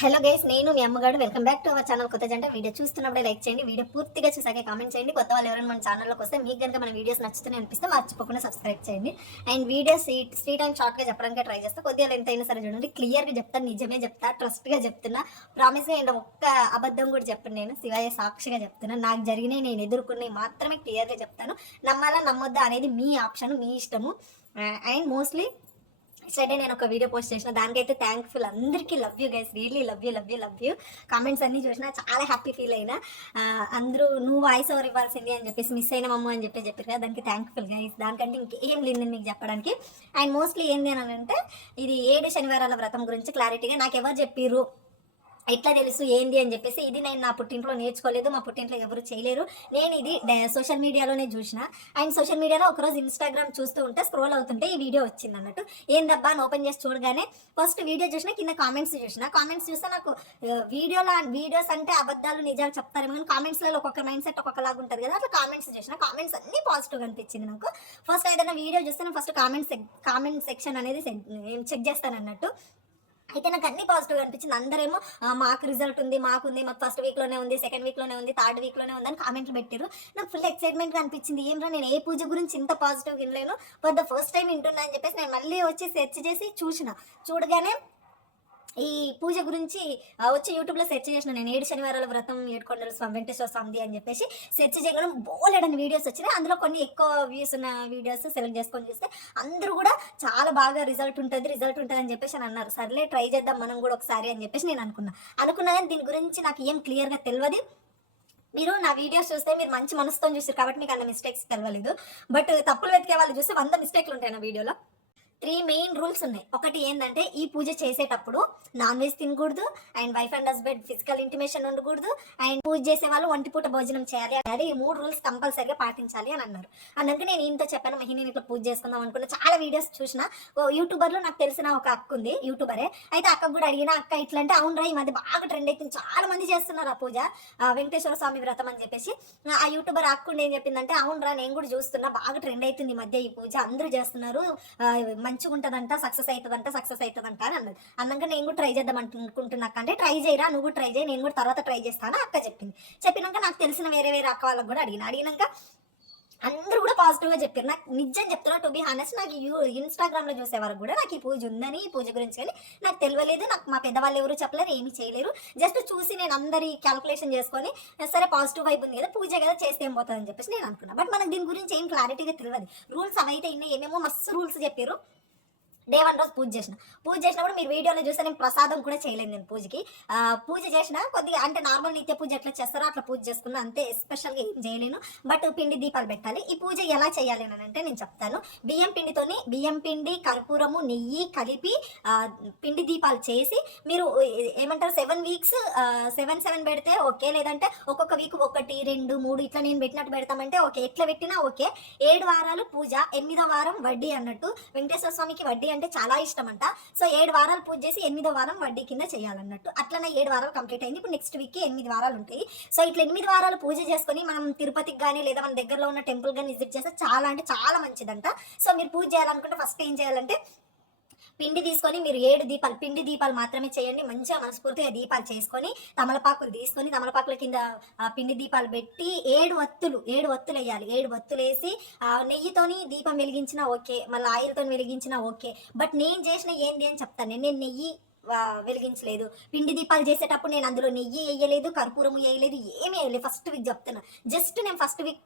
Hello guys నేను మీ అమ్మగాడు welcome back to our channel కొత్త జంట. వీడియో చూస్తున్నప్పుడే లైక్ చేయండి వీడియో పూర్తిగా చూసాక కామెంట్ చేయండి. కొత్త వాళ్ళు ఎవరైనా మన ఛానల్లోకి వస్తే మీకు కనుక మన వీడియోస్ నచ్చుతున్నాయి అనిపిస్తే మర్చిపోకుండా సబ్స్క్రైబ్ చేయండి. అండ్ వీడియోస్ స్ట్రీట్ అండ్ షార్ట్గా చెప్పడానికి ట్రై చేస్తా. కొద్దిగా ఎంత అయినా సరే చూడండి. క్లియర్గా చెప్తాను నిజమే చెప్తా ట్రస్ట్గా చెప్తున్నా. ప్రామిస్గా అండ్ ఒక్క అబద్ధం కూడా చెప్పండి నేను. శివయ్య సాక్షిగా చెప్తున్నా. నాకు జరిగినాయి నేను ఎదుర్కొన్నాయి మాత్రమే క్లియర్గా చెప్తాను. నమ్మాలా నమ్మొద్దా అనేది మీ ఆప్షన్ మీ ఇష్టము. అండ్ మోస్ట్లీ సరే నేను ఒక వీడియో పోస్ట్ చేసిన. దానికైతే థ్యాంక్ఫుల్ అందరికీ love you guys really love you love you love you comments అన్ని చూసినా చాలా హ్యాపీ ఫీల్ అయినా. అందరూ నువ్వు వాయిస్ ఓవర్ ఇవ్వాల్సింది అని చెప్పేసి మిస్ అయిన మమ్మ అని చెప్పి చెప్పారు కదా దానికి థ్యాంక్ఫుల్ గైస్ దానికంటే ఇంకేం లేదని మీకు చెప్పడానికి. అండ్ మోస్ట్లీ ఏంది అని అంటే ఇది ఏడు శనివారాల వ్రతం గురించి క్లారిటీగా నాకు ఎవరు చెప్పిర్రు? ఎట్లా తెలుసు ఏంది అని చెప్పేసి ఇది నేను నా పుట్టింట్లో నేర్చుకోలేదు మా పుట్టింట్లో ఎవరు చేయలేరు. నేను ఇది సోషల్ మీడియాలోనే చూసిన. అండ్ సోషల్ మీడియాలో ఒకరోజు ఇన్స్టాగ్రామ్ చూస్తూ ఉంటే స్క్రోల్ అవుతుంటే ఈ వీడియో వచ్చింది అన్నట్టు ఏందబ్బా అని ఓపెన్ చేసి చూడగానే ఫస్ట్ వీడియో చూసిన కింద కామెంట్స్ చూసిన. కామెంట్స్ చూస్తే నాకు వీడియోలో వీడియోస్ అంటే అబద్ధాలు నిజాలు చెప్తారేమో కానీ కామెంట్స్లలో ఒక్కొక్క మైండ్ సెట్ ఒక్కొక్కలాగా ఉంటుంది కదా అట్లా కామెంట్స్ చూసిన. కామెంట్స్ అన్ని పాజిటివ్ అనిపించింది నాకు. ఫస్ట్ ఏదైనా వీడియో చూస్తే నేను ఫస్ట్ కామెంట్స్ కామెంట్ సెక్షన్ అనేది చెక్ చేస్తాను అన్నట్టు అయితే నాకు అన్ని పాజిటివ్ అనిపించింది. అందరేమో మాకు రిజల్ట్ ఉంది మాకు ఉంది మాకు ఫస్ట్ వీక్లోనే ఉంది సెకండ్ వీక్లోనే ఉంది థర్డ్ వీక్లోనే ఉంది అని కామెంట్లు పెట్టారు నాకు ఫుల్ ఎక్సైట్మెంట్ అనిపించింది. ఏమరా నేను ఏ పూజ గురించి ఇంత పాజిటివ్ వినలేను ఫర్ ద ఫస్ట్ టైం వింటున్నా అని చెప్పేసి నేను మళ్ళీ వచ్చి సెర్చ్ చేసి చూసిన. చూడగానే ఈ పూజ గురించి వచ్చి యూట్యూబ్లో సెర్చ్ చేసిన నేను ఏడు శనివారాల వ్రతం ఏడుకొండల స్వామి వెంకటేశ్వర స్వామిది అని చెప్పేసి సెర్చ్ చేయడం బోలెడని వీడియోస్ వచ్చినాయి. అందులో కొన్ని ఎక్కువ వ్యూస్ ఉన్న వీడియోస్ సెలెక్ట్ చేసుకొని చూస్తే అందరూ కూడా చాలా బాగా రిజల్ట్ ఉంటుంది రిజల్ట్ ఉంటుంది అని చెప్పేసి అని అన్నారు. సర్లే ట్రై చేద్దాం మనం కూడా ఒకసారి అని చెప్పేసి నేను అనుకున్నా. అనుకున్నా కానీ దీని గురించి నాకు ఏం క్లియర్గా తెలియదు మీరు నా వీడియోస్ చూస్తే మీరు మంచి మనసుతో చూస్తారు కాబట్టి మీకు అన్న మిస్టేక్స్ తెలియలేదు బట్ తప్పులు వెతికే వాళ్ళు చూస్తే వంద మిస్టేక్లు ఉంటాయి నా వీడియోలో త్రీ మెయిన్ రూల్స్ ఉన్నాయి. ఒకటి ఏంటంటే ఈ పూజ చేసేటప్పుడు నాన్ వెజ్ తినకూడదు and wife and husband physical intimation ఉండకూడదు అండ్ పూజ చేసే వాళ్ళు ఒంటిపూట భోజనం చేయాలి అది ఈ మూడు రూల్స్ కంపల్సరీగా పాటించాలి అని అన్నారు. అన్నాక నేను ఈయనతో చెప్పాను మహి నేను ఇట్లా పూజ చేసుకుందాం అనుకున్నా చాలా వీడియోస్ చూసిన. ఓ యూట్యూబర్లో నాకు తెలిసిన ఒక అక్క ఉంది యూట్యూబరే. అయితే అక్క కూడా అడిగిన అక్క ఇట్లా అంటే అవునరా ఈ మధ్య బాగా ట్రెండ్ అవుతుంది చాలా మంది చేస్తున్నారు ఆ పూజ. ఆ వెంకటేశ్వర స్వామి వ్రతం అని చెప్పేసి. ఆ యూట్యూబర్ అక్కుండి ఏం చెప్పిందంటే అవునరా నేను కూడా చూస్తున్నా బాగా ట్రెండ్ అవుతుంది ఈ మధ్య ఈ పూజ అందరూ చేస్తున్నారు. మంచిగా ఉంటుందంట సక్సెస్ అవుతుందంట సక్సెస్ అవుతుందంట అని అన్నది. అన్నాక నేను కూడా ట్రై చేద్దాం అనుకుంటున్నా అంటే ట్రై చేయరా నువ్వు కూడా ట్రై చేయి నేను కూడా తర్వాత ట్రై చేస్తాను అక్క చెప్పింది. చెప్పినాక నాకు తెలిసిన వేరే వేరే అక్క వాళ్ళకి కూడా అడిగిన. అడిగినాక అందరూ కూడా పాజిటివ్గా చెప్పారు. నాకు నిజం చెప్తున్నా టు బి హానెస్ట్ నాకు యూ ఇన్స్టాగ్రామ్లో చూసే వరకు కూడా నాకు ఈ పూజ ఉందని ఈ పూజ గురించి కానీ నాకు తెలియలేదు. నాకు మా పెద్దవాళ్ళు ఎవరు చెప్పలేరు ఏమీ చేయలేరు. జస్ట్ చూసి నేను అందరి క్యాల్కులేషన్ చేసుకొని సరే పాజిటివ్ వైబ్ ఉంది కదా పూజ కదా చేస్తే ఏం పోతుంది అని చెప్పేసి నేను అనుకున్నాను బట్ మనకు దీని గురించి ఏం క్లారిటీగా తెలియదు. రూల్స్ అవైతే ఇన్ని ఏమేమో మస్తు రూల్స్ చెప్పారు. డే వన్ రోజు పూజ చేసిన. పూజ చేసినప్పుడు మీరు వీడియోలో చూస్తే నేను ప్రసాదం కూడా చేయలేదు నేను పూజకి. పూజ చేసిన కొద్దిగా అంటే నార్మల్ నిత్య పూజ ఎట్లా చేస్తారో అట్లా పూజ చేసుకున్నా అంతే ఎస్పెషల్గా ఏం చేయలేను. బట్ పిండి దీపాలు పెట్టాలి. ఈ పూజ ఎలా చేయాలి అని అంటే నేను చెప్తాను. బియ్యం పిండితోని బియ్యం పిండి కర్పూరము నెయ్యి కలిపి పిండి దీపాలు చేసి మీరు ఏమంటారు సెవెన్ వీక్స్ సెవెన్ సెవెన్ పెడితే ఓకే. లేదంటే ఒక్కొక్క వీక్ ఒకటి రెండు మూడు ఇట్లా నేను పెట్టినట్టు పెడతామంటే ఓకే. ఎట్లా పెట్టినా ఓకే. ఏడు వారాలు పూజ ఎనిమిదో వారం వడ్డీ అన్నట్టు. వెంకటేశ్వర స్వామికి వడ్డీ అంటే చాలా ఇష్టం అంట సో ఏడు వారాలు పూజ చేసి ఎనిమిదో వారం వడ్డీ కింద చేయాలన్నట్టు. అట్లనే ఏడు వారాలు కంప్లీట్ అయింది. ఇప్పుడు నెక్స్ట్ వీక్ ఎనిమిది వారాలు ఉంటాయి. సో ఇట్లా ఎనిమిది వారాలు పూజ చేసుకొని మనం తిరుపతికి కానీ లేదా మన దగ్గరలో ఉన్న టెంపుల్ కానీ విజిట్ చేస్తే చాలా అంటే చాలా మంచిదంట. సో మీరు పూజ చేయాలనుకుంటే ఫస్ట్ ఏం చేయాలంటే పిండి తీసుకొని మీరు ఏడు దీపాలు పిండి దీపాలు మాత్రమే చేయండి. మంచిగా మనస్ఫూర్తిగా దీపాలు చేసుకొని తమలపాకులు తీసుకొని తమలపాకుల కింద పిండి దీపాలు పెట్టి ఏడు వత్తులు ఏడు వత్తులు వేయాలి. ఏడు వత్తులు వేసి నెయ్యితోని దీపం వెలిగించినా ఓకే మళ్ళీ ఆయిల్తో వెలిగించినా ఓకే. బట్ నేను చేసిన ఏంది అని చెప్తాను. నేను నెయ్యి వెలిగించలేదు. పిండి దీపాలు చేసేటప్పుడు నేను అందులో నెయ్యి వేయలేదు కర్పూరము వేయలేదు ఏమీ వేయలేదు. ఫస్ట్ వీక్ చెప్తున్నా. జస్ట్ నేను ఫస్ట్ వీక్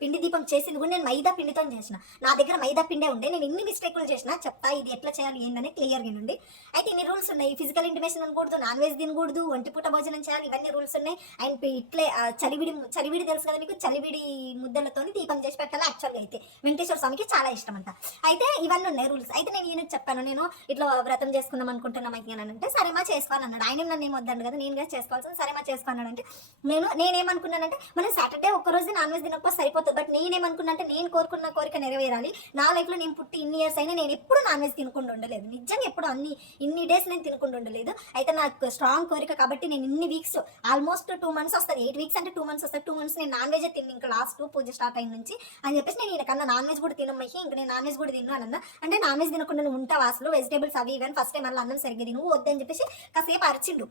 పిండి దీపం చేసింది కూడా నేను మైదా పిండితో చేసిన. నా దగ్గర మైదా పిండే ఉండే. నేను ఎన్ని మిస్టేక్లు చేసిన చెప్తా ఇది ఎట్లా చేయాలి ఏందని క్లియర్గా నుండి అయితే ఇన్ని రూల్స్ ఉన్నాయి. ఫిజికల్ ఇంటిమేషన్ అనకూడదు నాన్ వెజ్ తినకూడదు ఒంటిపూట భోజనం చేయాలి ఇవన్నీ రూల్స్ ఉన్నాయి. అండ్ ఇట్లే చలివిడి చలివిడి తెలుసు కదా మీకు? చలివిడి ముద్దలతో దీపం చేసి పెట్టాలి యాక్చువల్గా అయితే. వెంకటేశ్వర స్వామికి చాలా ఇష్టం అంట. అయితే ఇవన్నీ ఉన్నాయి రూల్స్ అయితే నేను ఈయన చెప్పాను నేను ఇట్లా వ్రతం చేసుకుందాం అనుకుంటున్నాం అని అంటే సరే మా చేసుకోవాలి అన్నాడు. ఆయన నన్ను ఏం వద్దండి కదా నేను కూడా చేసుకోవాల్సింది సరే మా చేసుకోన్నాడు అంటే నేను నేనేమనుకున్నానంటే మనం సాటర్డే ఒక్కరోజు నాన్ వెజ్ తప్ప సరిపోతుంది. బట్ నేనేమనుకున్నా అంటే నేను కోరుకున్న కోరిక నెరవేరాలి. నా లైఫ్లో నేను పుట్టి ఇన్ని ఇయర్స్ అయినా నేను ఎప్పుడు నాన్ వెజ్ తినకుండా ఉండలేదు. నిజంగా ఎప్పుడు అన్ని ఇన్ని డేస్ నేను తినకుండా ఉండలేదు. అయితే నాకు స్ట్రాంగ్ కోరిక కాబట్టి నేను ఇన్ని వీక్స్ ఆల్మోస్ట్ టూ మంత్స్ వస్తుంది ఎయిట్ వీక్స్ అంటే టూ మంత్స్ వస్తుంది టూ మంత్స్ నేను నాన్ వెజ్ తిని ఇంకా లాస్ట్ పూజ స్టార్ట్ అయిన నుంచి అని చెప్పేసి నేను ఈయనకన్నా నాన్ వెజ్ కూడా తినమ్మకి ఇంకా నేను నాన్ వెజ్ కూడా తిన్నాను అన్న. అంటే నాన్ వెజ్ తినకుండా నువ్వు ఉంటావు అసలు? వెజిటేబుల్స్ అవి ఇవన్నీ ఫస్ట్ టైం అలా అన్నం సరిగ్గా తిను వద్దని చెప్పేసి కాసేపు అరిచిండు.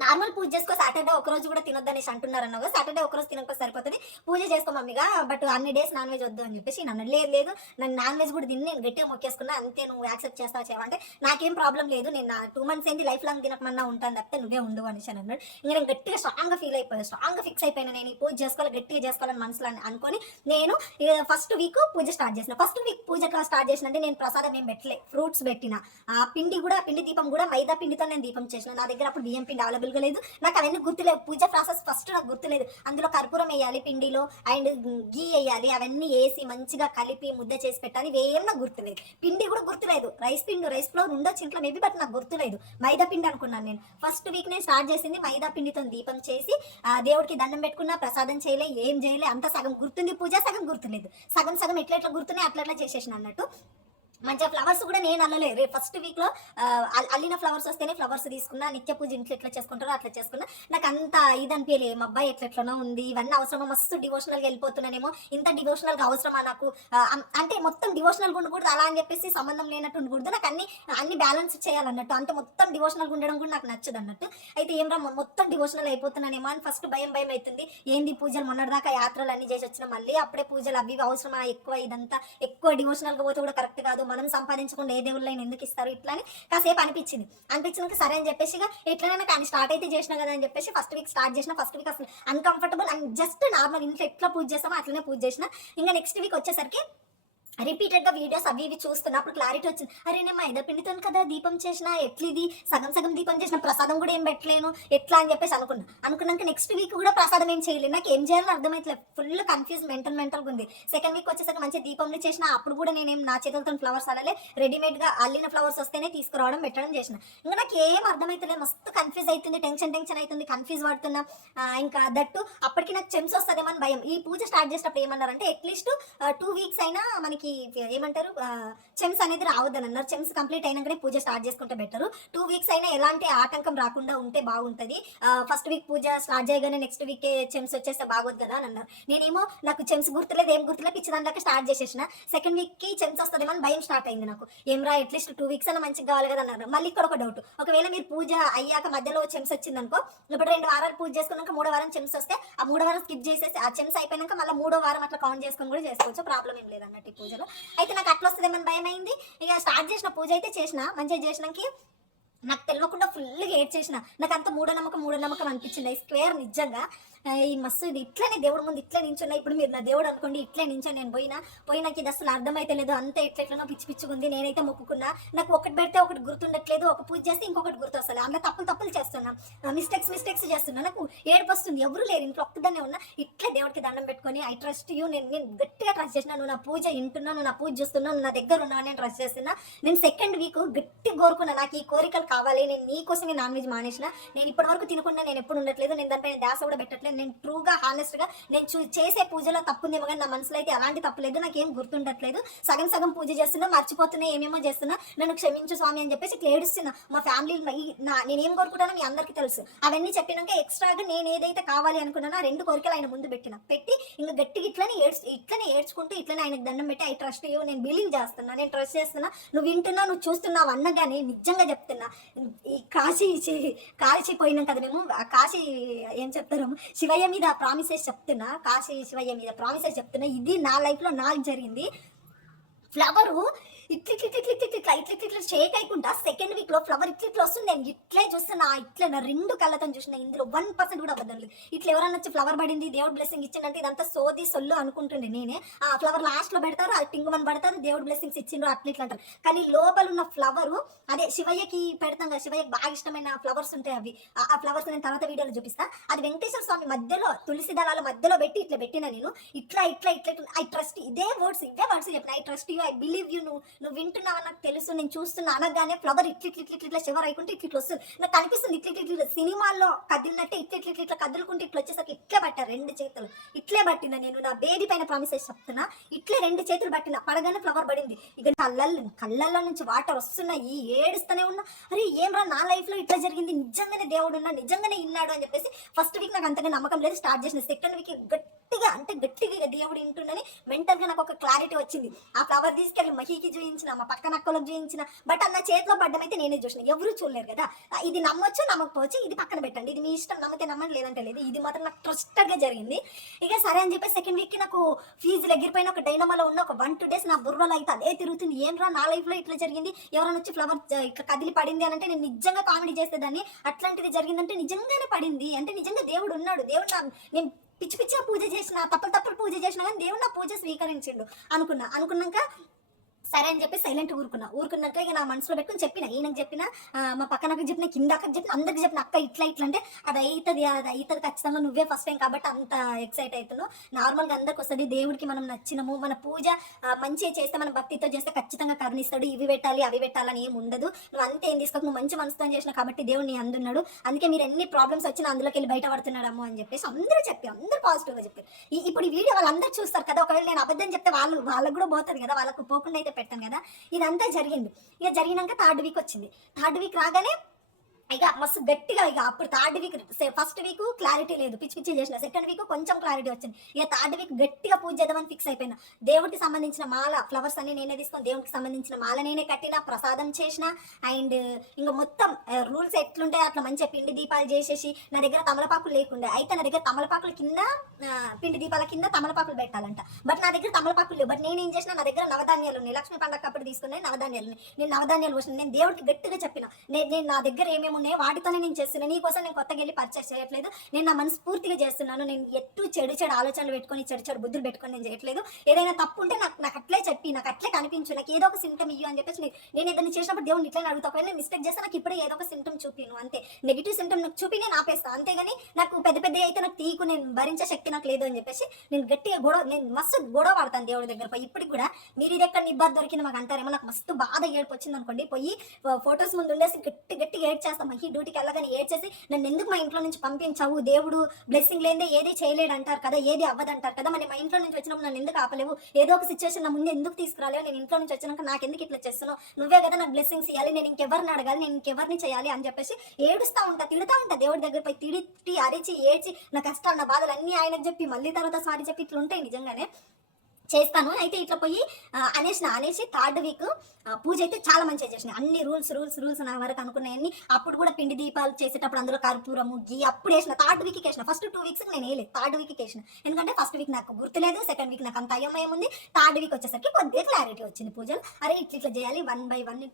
నార్మల్ పూజ చేసుకో సాటర్డే ఒక రోజు కూడా తినొద్దనేసి అంటున్నారు అన్నావు సాటర్డే ఒక రోజు తినక సరిపోతుంది. పూజ చేసుకో మమ్మీగా బట్ అన్ని డేస్ నాన్ వెజ్ వద్దు అని చెప్పేసి నన్ను లేదు లేదు నన్ను నాన్ వెజ్ కూడా తిని నేను గట్టిగా మొక్కేసుకున్నా అంతే నువ్వు యాక్సెప్ట్ చేస్తావు చేయమంటే నాకేం ప్రాబ్లం లేదు నేను టూ మంత్స్ ఏంది లైఫ్ లాంగ్ తినకమన్నా ఉంటాను తప్పితే నువ్వే ఉండు అనేసి అని అన్నాడు. ఇంకా నేను గట్టిగా స్ట్రాంగ్గా ఫీల్ అయిపోయాను స్ట్రాంగ్గా ఫిక్స్ అయిపోయినా నేను ఈ పూజ చేసుకోవాలి గట్టిగా చేసుకోవాలని మనసులో అనుకొని నేను ఫస్ట్ వీక్ పూజ స్టార్ట్ చేసిన. ఫస్ట్ వీక్ పూజ స్టార్ట్ చేసినంటే నేను ప్రసాదం ఏం పెట్టలే ఫ్రూట్స్ పెట్టిన. ఆ పిండి కూడా పిండి దీపం కూడా మైదా పిండితో నేను దీపం చేసిన. నా దగ్గర అప్పుడు బియ్యం పిండి అవైలబుల్గా లేదు. నాకు అవన్నీ గుర్తులేదు పూజ ప్రాసెస్ ఫస్ట్ నాకు గుర్తులేదు. అందులో కర్పూరం వేయాలి పిండిలో అండ్ గీ వేయాలి అవన్నీ వేసి మంచిగా కలిపి ముద్ద చేసి పెట్టాలి. ఇవేం నాకు గుర్తులేదు. పిండి కూడా గుర్తులేదు. రైస్ పిండి రైస్ ఫ్లోర్ ఉండొచ్చు ఇంట్లో మేబీ బట్ నాకు గుర్తులేదు. మైదా పిండి అనుకున్నాను నేను. ఫస్ట్ వీక్ నేను స్టార్ట్ చేసింది మైదా పిండితో దీపం చేసి ఆ దేవుడికి దండం పెట్టుకున్నా ప్రసాదం చేయలే ఏం చేయలే అంత సగం గుర్తుంది పూజ సగం గుర్తులేదు. సగం సగం ఎట్లా ఎట్లా గుర్తున్నాయి అట్లా అట్లా చేసేసిన అన్నట్టు. మంచిగా ఫ్లవర్స్ కూడా నేను అల్లలే. రేపు ఫస్ట్ వీక్లో అల్లిన ఫ్లవర్స్ వస్తేనే ఫ్లవర్స్ తీసుకున్నా నిత్య పూజ ఇంట్లో ఎట్లా చేసుకుంటారో అట్లా చేసుకున్నా. నాకు అంత ఇది అనిపించలేదు మా అబ్బాయి ఎట్లెట్లనో ఉంది ఇవన్నీ అవసరమో? మస్తు డివోషనల్గా వెళ్ళిపోతున్నానేమో. ఇంత డివోషనల్గా అవసరమా నాకు? అంటే మొత్తం డివోషనల్గా ఉండకూడదు అలా అని చెప్పేసి సంబంధం లేనట్టు ఉండకూడదు. నాకు అన్ని అన్ని బ్యాలెన్స్ చేయాలన్నట్టు అంటే మొత్తం డివోషనల్గా ఉండడం కూడా నాకు నచ్చదు అన్నట్టు అయితే ఏం రా మొత్తం డివోషనల్ అయిపోతున్నానేమో అని ఫస్ట్ భయం భయం అవుతుంది. ఏంది పూజలు? మొన్నటిదాకా యాత్రలు అన్ని చేసి వచ్చిన మళ్ళీ అప్పుడే పూజలు అవి అవసరమా? ఎక్కువ ఇదంతా ఎక్కువ డివోషనల్గా పోతే కూడా కరెక్ట్ కాదు. మనం సంపాదించకుండా ఏ దేవుళ్ళైనా ఎందుకు ఇస్తారు? ఇట్లా అని కాసేపు అనిపించింది. అనిపించినాక సరే అని చెప్పేసి ఇక ఎట్లైనా కానీ స్టార్ట్ అయితే చేసిన కదా అని చెప్పేసి ఫస్ట్ వీక్ స్టార్ట్ చేసిన ఫస్ట్ వీక్ అసలు అన్కంఫర్టబుల్ అండ్ జస్ట్ నార్మల్ ఇంట్లో ఎట్లా పూజ చేస్తామో అట్లనే పూజ చేసిన. ఇంకా నెక్స్ట్ వీక్ వచ్చేసరికి రిపీటెడ్గా వీడియోస్ అవి ఇవి చూస్తున్నా అప్పుడు క్లారిటీ వచ్చింది. అరే నేను మైదా పిండితో కదా దీపం చేసిన ఎట్లిది సగం సగం దీపం చేసిన ప్రసాదం కూడా ఏం పెట్టలేను? ఎట్లా అని చెప్పేసి అనుకున్నా. అనుకున్నాక నెక్స్ట్ వీక్ కూడా ప్రసాదం ఏం చేయలేదు. నాకు ఏం చేయాలో అర్థమైతలేదు. ఫుల్ కన్ఫ్యూజ్ మెంటల్ మెంటల్గా ఉంది. సెకండ్ వీక్ వచ్చేసరికి మంచి దీపంలో చేసిన అప్పుడు కూడా నేనేం నా చేతులతో ఫ్లవర్స్ అలలే రెడీమేడ్గా అల్లిన ఫ్లవర్స్ వస్తేనే తీసుకురావడం పెట్టడం చేసిన. ఇంకా నాకు ఏం అర్థమైతలేదు. మస్తు కన్ఫ్యూజ్ అవుతుంది టెన్షన్ టెన్షన్ అవుతుంది కన్ఫ్యూజ్ పడుతున్నా. ఇంకా దట్టు అప్పటికి నాకు చెమ్స్ వస్తుందేమని అని భయం. ఈ పూజ స్టార్ట్ చేసినప్పుడు ఏమన్నారంటే అట్లీస్ట్ టూ వీక్స్ అయినా మనకి ఏమంటారు చెమ్స్ అనేది రావద్దని అన్నారు చెమ్స్ కంప్లీట్ అయినాకనే పూజ స్టార్ట్ చేసుకుంటే బెటర్ టూ వీక్స్ అయినా ఎలాంటి ఆటంకం రాకుండా ఉంటే బాగుంటది. ఫస్ట్ వీక్ పూజ స్టార్ట్ చేయగానే నెక్స్ట్ వీక్ చెమ్స్ వచ్చేస్తే బాగోదు కదా అని అన్నారు. నేనేమో నాకు చెమ్స్ గుర్తులేదు ఏం గుర్తులేదు పిచ్చి దాంట్లో స్టార్ట్ చేసేసిన. సెకండ్ వీక్కి చెమ్స్ వస్తుందేమో అని భయం స్టార్ట్ అయింది నాకు. ఏం రా అట్లీస్ట్ టూ వీక్స్ అయినా మంచిగా కావాలి కదా అన్నారు. మళ్ళీ ఇక్కడ ఒక డౌట్ ఒకవేళ మీరు పూజ అయ్యాక మధ్యలో చెమ్స్ వచ్చింది అనుకో ఇప్పుడు రెండు వారాలు పూజ చేసుకున్నాక మూడో వారం చెమ్స్ వస్తే ఆ మూడో వారం స్కిప్ చేసేసి ఆ చెమ్స్ అయిపోయినాక మళ్ళీ మూడో వారం అట్లా కౌంట్ చేసుకొని కూడా చేసుకోవచ్చు. ప్రాబ్లం ఏం లేదన్నట్టు పూజ. పూజలు. అయితే నాకు అట్లా వస్తుందేమో భయం అయింది? ఇక స్టార్ట్ చేసిన పూజ అయితే చేసిన మంచిగా చేసినాకి నాకు తెలియకుండా ఫుల్గా ఏడ్ చేసిన. నాకు అంత మూఢనమ్మకం మూఢనమ్మకం అనిపించింది. ఈ స్క్వేర్ నిజంగా ఈ మస్తు ఇది ఇట్లనే దేవుడు ముందు ఇట్లా నించున్నా. ఇప్పుడు మీరు నా దేవుడు అనుకోండి ఇట్లే నించా నేను పోయినా పోయి నాకు ఇది అసలు అర్థమైతే లేదు. అంత ఎట్లెట్లనో పిచ్చి పిచ్చుకుంది నేనైతే మొక్కుకున్నా. నాకు ఒకటి పెడితే ఒకటి గుర్తుండట్లేదు. ఒక పూజ చేస్తే ఇంకొకటి గుర్తు వస్తుంది. అందులో తప్పులు తప్పులు చేస్తున్నా. మిస్టేక్స్ మిస్టేక్స్ చేస్తున్నా. నాకు ఏడుపు వస్తుంది. ఎవరు లేరు. ఇంట్లో ఒక్కదాన్నే ఉన్నా. ఇట్లే దేవుడికి దండం పెట్టుకొని ఐ ట్రస్ట్ యూ నేను నేను గట్టిగా ట్రస్ట్ చేసిన నువ్వు నా పూజ వింటున్నా నువ్వు నా పూజ చూస్తున్నాను నువ్వు నా దగ్గర ఉన్నావు నేను ట్రస్ట్ చేస్తున్నా. నేను సెకండ్ వీక్ గట్టి కోరుకున్నా. నాకు ఈ కోరికలు కావాలి. నేను నీ కోసం నాన్ వెజ్ మానేసిన. నేను ఇప్పటి వరకు తినకుండా నేను ఎప్పుడు ఉండట్లేదు. నేను దానిపైన దాస కూడా పెట్టట్లేదు. నేను ట్రూగా హానెస్ట్గా నేను చూ చేసే పూజలో తప్పుందేమో కానీ నా మనసులో అయితే అలాంటి తప్పు లేదు. ఏం గుర్తుండట్లేదు. సగం సగం పూజ చేస్తున్నా మర్చిపోతున్నా ఏమేమో చేస్తున్నా నన్ను క్షమించు స్వామి అని చెప్పేసి ఇట్లా ఏడుస్తున్నా. మా ఫ్యామిలీ నా నేనేం కోరుకుంటానో మీ అందరికీ తెలుసు. అవన్నీ చెప్పినాక ఎక్స్ట్రాగా నేను ఏదైతే కావాలి అనుకున్నానో ఆ రెండు కోరికలు ఆయన ముందు పెట్టిన. పెట్టి ఇంకా గట్టిగా ఇట్లనే ఏడ్చు ఇట్లనే ఏడ్చుకుంటూ ఇట్లనే ఆయనకు దండం పెట్టి ఐ ట్రస్ట్ యూ నేను బిలీవ్ చేస్తున్నా నేను ట్రస్ట్ చేస్తున్నా. నువ్వు వింటున్నా నువ్వు చూస్తున్నావు అన్నగానే నిజంగా చెప్తున్నా. ఈ కాశీ చి- కాశీ పోయినాం కదా మేము. కాశీ ఏం చెప్తారు? శివయ్య మీద ప్రామిసెస్ చెప్తున్నా కాశీ శివయ్య మీద ప్రామిసెస్ చెప్తున్నా ఇది నా లైఫ్లో నాకు జరిగింది. ఫ్లవరు ఇట్ల ఇట్ల ఇట్ల ఇట్ల ఇట్ల ఇట్ల షేక్ అయ్యకుండా సెకండ్ వీక్లో ఫ్లవర్ ఇట్ల ఇట్లా వస్తుంది. నేను ఇట్లే చూస్తున్నా ఇట్లా నా రెండు కళ్ళతో చూసిన ఇందులో వన్ పర్సెంట్ కూడా అబద్ధం లేదు. ఇట్లా ఎవరన్నా వచ్చి ఫ్లవర్ పడింది దేవుడు బ్లెస్సింగ్ ఇచ్చిందంటే ఇదంతా సోది సొల్లు అనుకుంటుండే నేనే. ఆ ఫ్లవర్ లాస్ట్లో పెడతారు అది వన్ పడతారు దేవుడు బ్లెస్సింగ్స్ ఇచ్చిండ్రు అట్లా ఇట్లా అంటారు. కానీ లోపల ఉన్న ఫ్లవర్ అదే శివయ్యకి పెడతాం కదా శివయ్యకి బాగా ఇష్టమైన ఫ్లవర్స్ ఉంటాయి అవి. ఆ- ఆ ఫ్లవర్స్ నేను తర్వాత వీడియోలో చూపిస్తా. అది వెంకటేశ్వర స్వామి మధ్యలో తులసి దళాల మధ్యలో పెట్టి ఇట్లా పెట్టిన నేను. ఇట్లా ఇట్లా ఇట్లా ఐ ట్రస్ట్ ఇదే వర్డ్స్ ఇదే వర్డ్స్ చెప్పిన. I trust you I believe you నువ్వు నువ్వు వింటున్నావు? నాకు తెలుసు నేను చూస్తున్నా అనగానే ఫ్లవర్ ఇట్ల ఇట్ల ఇట్లా చివరి అయికుంటే ఇట్లు ఇట్లా వస్తుంది. నాకు కనిపిస్తుంది ఇట్లు ఇట్ల సినిమాల్లో కదిలినట్టే ఇట్ల ఇట్లు ఇట్ల ఇట్లా కదులుకుంటే ఇట్లా వచ్చేసరికి ఇట్లే పట్టా రెండు చేతులు. ఇట్లే పట్టిన నేను నా బేబీ పైన ప్రామిసెస్ చెప్తున్నా. ఇట్లే రెండు చేతులు పట్టిన. పడగానే ఫ్లవర్ పడింది. ఇక కళ్ళల్లో కళ్ళల్లో నుంచి వాటర్ వస్తున్నాయి ఏడుస్తూనే ఉన్నా. అరే ఏం రా నా లైఫ్లో ఇట్లా జరిగింది? నిజంగానే దేవుడు ఉన్నా నిజంగానే ఇన్నాడు అని చెప్పేసి ఫస్ట్ వీక్ నాకు అంతగా నమ్మకం లేదు. స్టార్ట్ చేసిన సెకండ్ వీక్ గట్టిగా అంటే గట్టిగా ఇక దేవుడు వింటుండని మెంటల్గా నాకు ఒక క్లారిటీ వచ్చింది. ఆ ఫ్లవర్ తీసుకెళ్ళి మహికి చూయి జయించిన మా పక్కన అక్కలకు జయించిన బట్ అన్న చేతిలో పడ్డం అయితే నేనే చూసిన. ఎవరు చూడలేరు కదా. ఇది నమ్మొచ్చు నమ్మకపోవచ్చు ఇది పక్కన పెట్టండి. ఇది మీ ఇష్టం నమ్మితే నమ్మండి లేదంటే లేదు. ఇది మాత్రం నాకు ట్రస్టర్గా జరిగింది. ఇక సరే అని చెప్పి సెకండ్ వీక్ నాకు ఫీజులు ఎగిరిపోయిన ఒక డైనమాలో ఉన్న ఒక వన్ టూ డేస్ నా బుర్రలో అయితే అదే తిరుగుతుంది. ఏం రా నా లైఫ్లో ఇట్లా జరిగింది? ఎవరైనా వచ్చి ఫ్లవర్ ఇట్లా కదిలి పడింది అని అంటే నేను నిజంగా కామెడీ చేసేదాన్ని. అట్లాంటిది జరిగిందంటే నిజంగానే పడింది. అంటే నిజంగా దేవుడు ఉన్నాడు. దేవుడు నా నేను పిచ్చి పిచ్చిగా పూజ చేసిన తప్పులు తప్పులు పూజ చేసిన కానీ దేవుడు నా పూజ స్వీకరించిండు. అనుకున్నా. అనుకున్నాక సరే అని చెప్పి సైలెంట్ ఊరుకున్నా. ఊరుకున్నాక ఇక నా మనసులో పెట్టుకుని చెప్పిన. ఈయనకు చెప్పిన మా పక్కనకు చెప్పిన కింద అక్కకి చెప్పిన అందరికి చెప్పిన అక్క ఇట్లా ఇట్లా అంటే అది అవుతుంది అది అవుతుంది ఖచ్చితంగా నువ్వే ఫస్ట్ టైం కాబట్టి అంత ఎక్సైట్ అవుతున్నావు. నార్మల్గా అందరికి వస్తుంది దేవుడికి మనం నచ్చినము మన పూజ మంచిగా చేస్తే మన భక్తితో చేస్తే ఖచ్చితంగా కరుణిస్తాడు. ఇవి పెట్టాలి అవి పెట్టాలని ఏం ఉండదు. నువ్వు అంతే ఏం తీసుకోక నువ్వు మంచి మనసుతో చేసిన కాబట్టి దేవుడు నీ అందున్నాడు అందుకే మీరు ఎన్ని ప్రాబ్లమ్స్ వచ్చినా అందులోకి వెళ్ళి బయట పడుతున్నాడము అని చెప్పేసి అందరూ చెప్పి అందరూ పాజిటివ్గా చెప్పారు. ఇప్పుడు ఈ వీడియో వాళ్ళందరూ చూస్తారు కదా ఒకవేళ నేను అబద్ధం చెప్తే వాళ్ళు వాళ్ళకు కూడా పోతుంది కదా వాళ్ళకు పోకుండా అయితే పెట్టాను కదా ఇదంతా జరిగింది. ఇక జరిగినాక థర్డ్ వీక్ వచ్చింది. థర్డ్ వీక్ రాగానే ఇక మస్తు గట్టిగా ఇక అప్పుడు third week first week clarity లేదు. పిచ్చి పిచ్చి చేసిన. సెకండ్ వీక్ కొంచెం క్లారిటీ వచ్చింది. ఇక థర్డ్ వీక్ గట్టిగా పూజ చేద్దామని ఫిక్స్ అయిపోయినా. దేవుడికి సంబంధించిన మాల ఫ్లవర్స్ అన్ని నేనే తీసుకొని దేవుడికి సంబంధించిన మాల నేనే కట్టిన ప్రసాదం చేసిన. అండ్ ఇంకా మొత్తం రూల్స్ ఎట్లుంటాయి అట్లా మంచిగా పిండి దీపాలు చేసేసి నా దగ్గర తమలపాకులు లేకుండే అయితే నా దగ్గర తమలపాకుల కింద పిండి దీపాల కింద తమలపాకులు పెట్టాలంట. బట్ నా దగ్గర తమలపాకులు లేవు. బట్ నేను ఏం చేసిన నా దగ్గర నవధాన్యాలు ఉన్నాయి. లక్ష్మీ పండగ అప్పుడు తీసుకున్నాయి నవధాన్యాలు ఉన్నాయి. నేను నవధాన్యాలు పోసిన. నేను దేవుడికి గట్టిగా చెప్పిన. నేను నా దగ్గర ఏమేమి ఉన్నాయి వాటితోనే నేను చేస్తున్నాను నీకోసం నేను కొత్తగా వెళ్ళి పర్చేస్ చేయట్లేదు. నేను నా మనస్ఫూర్తిగా చేస్తున్నాను. నేను ఎట్టు చెడు చెడు ఆలోచనలు పెట్టుకొని చెడు చెడు బుద్ధులు పెట్టుకొని నేను చేయట్లేదు. ఏదైనా తప్పు ఉంటే నాకు నాకు అట్లే చెప్పి నాకు అట్లే కనిపించు. నాకు ఏదో ఒక సింటమ్ ఇయ్యు అని చెప్పేసి నేను- ఏదైనా చేసినప్పుడు దేవుడిని ఇట్లా అడుగుతా. ఒకవేళ నేను మిస్టేక్ చేస్తే నాకు ఇప్పుడే ఏదో ఒక సింటమ్ చూపిను. అంతే. నెగిటివ్ సింటమ్ నాకు చూపి నేను ఆపేస్తాను అంతేగాని నాకు పెద్ద పెద్ద అయితే నాకు తీకు నేను భరించే శక్తి నాకు లేదు అని చెప్పేసి నేను గట్టిగా గొడవ నేను మస్తు గొడవ పడతాను దేవుడి దగ్గర పోయి. ఇప్పటికి కూడా మీరు ఇది ఎక్కడ ఇబ్బంది దొరికింది మాకు అంటారేమో. నాకు మస్తు బాధ ఏడుపు వచ్చింది అనుకోండి పోయి ఫొటోస్ ముందు ఉండేసి గట్టి గట్టి ఏడ్ చేస్తాను చేస్తాం మహి డ్యూటీకి వెళ్ళగానే ఏడ్చేసి నన్ను ఎందుకు మా ఇంట్లో నుంచి పంపించావు? దేవుడు బ్లెస్సింగ్ లేదే ఏది చేయలేడు అంటారు కదా ఏది అవ్వదు అంటారు కదా? మరి మా ఇంట్లో నుంచి వచ్చినప్పుడు నన్ను ఎందుకు ఆపలేవు? ఏదో ఒక సిచ్యువేషన్ నా ముందు ఎందుకు తీసుకురాలేవు? నేను ఇంట్లో నుంచి వచ్చినాక నాకు ఎందుకు ఇట్లా చేస్తున్నావు? నువ్వే కదా నాకు బ్లెస్సింగ్స్ ఇవ్వాలి నేను ఇంకెవరిని అడగాలి నేను ఇంకెవరిని చేయాలి అని చెప్పేసి ఏడుస్తా ఉంటా తిడుతా ఉంటా దేవుడి దగ్గర పోయి తిడి అరిచి ఏడ్చి నా కష్టాలు నా బాధలు అన్ని ఆయనకు చెప్పి మళ్ళీ తర్వాత సారీ చెప్పి ఇట్లా ఉంటాయి నిజంగానే. చేస్తాను. అయితే ఇట్లా పోయి అనేసిన అనేసి థర్డ్ వీక్ పూజ అయితే చాలా మంచిగా చేసిన. అన్ని రూల్స్ రూల్స్ రూల్స్ నా వరకు అనుకున్నాయని అప్పుడు కూడా పిండి దీపాలు చేసేటప్పుడు అందులో కర్పూరము గీ అప్పుడు వేసిన. థర్డ్ వీక్ వేసిన. ఫస్ట్ టూ వీక్స్ నేను వేయలేదు. థర్డ్ వీక్ వేసిన. ఎందుకంటే ఫస్ట్ వీక్ నాకు గుర్తులేదు సెకండ్ వీక్ నాకు అంత అయోమయం ఉంది. థర్డ్ వీక్ వచ్చేసరికి కొద్దిగా క్లారిటీ వచ్చింది పూజలు. అరే ఇట్లా ఇట్లా చేయాలి వన్ బై వన్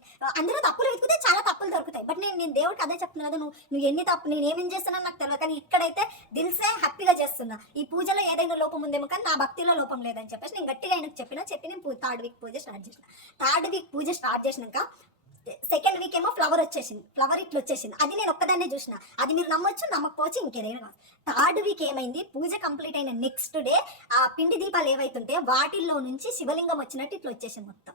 అందులో తప్పులు వెతికితే చాలా తప్పులు దొరుకుతాయి. బట్ నేను నేను దేవుడికి అదే చెప్తున్నా కదా నువ్వు నువ్వు ఎన్ని తప్పు నేను ఏమేం చేస్తున్నా నాకు తెలియదు కానీ ఇక్కడైతే దిల్సే హ్యాపీగా చేస్తున్నా. ఈ పూజలో ఏదైనా లోపం ఉందేమో కానీ నా భక్తిలో లోపం లేదని చెప్పేసి నేను గట్టిగా ఆయనకు చెప్పిన చెప్పి నేను థర్డ్ వీక్ పూజ స్టార్ట్ చేసిన. థర్డ్ వీక్ పూజ స్టార్ట్ చేసినాక సెకండ్ వీక్ ఏమో ఫ్లవర్ వచ్చేసింది. ఫ్లవర్ ఇట్లా వచ్చేసింది. అది నేను ఒక్కదాన్నే చూసిన. అది మీరు నమ్మొచ్చు నమ్మకపోవచ్చు ఇంకేదైనా కాదు. థర్డ్ వీక్ ఏమైంది? పూజ కంప్లీట్ అయిన నెక్స్ట్ డే ఆ పిండి దీపాలు ఏవైతుంటే వాటిల్లో నుంచి శివలింగం వచ్చినట్టు ఇట్లా వచ్చేసింది మొత్తం.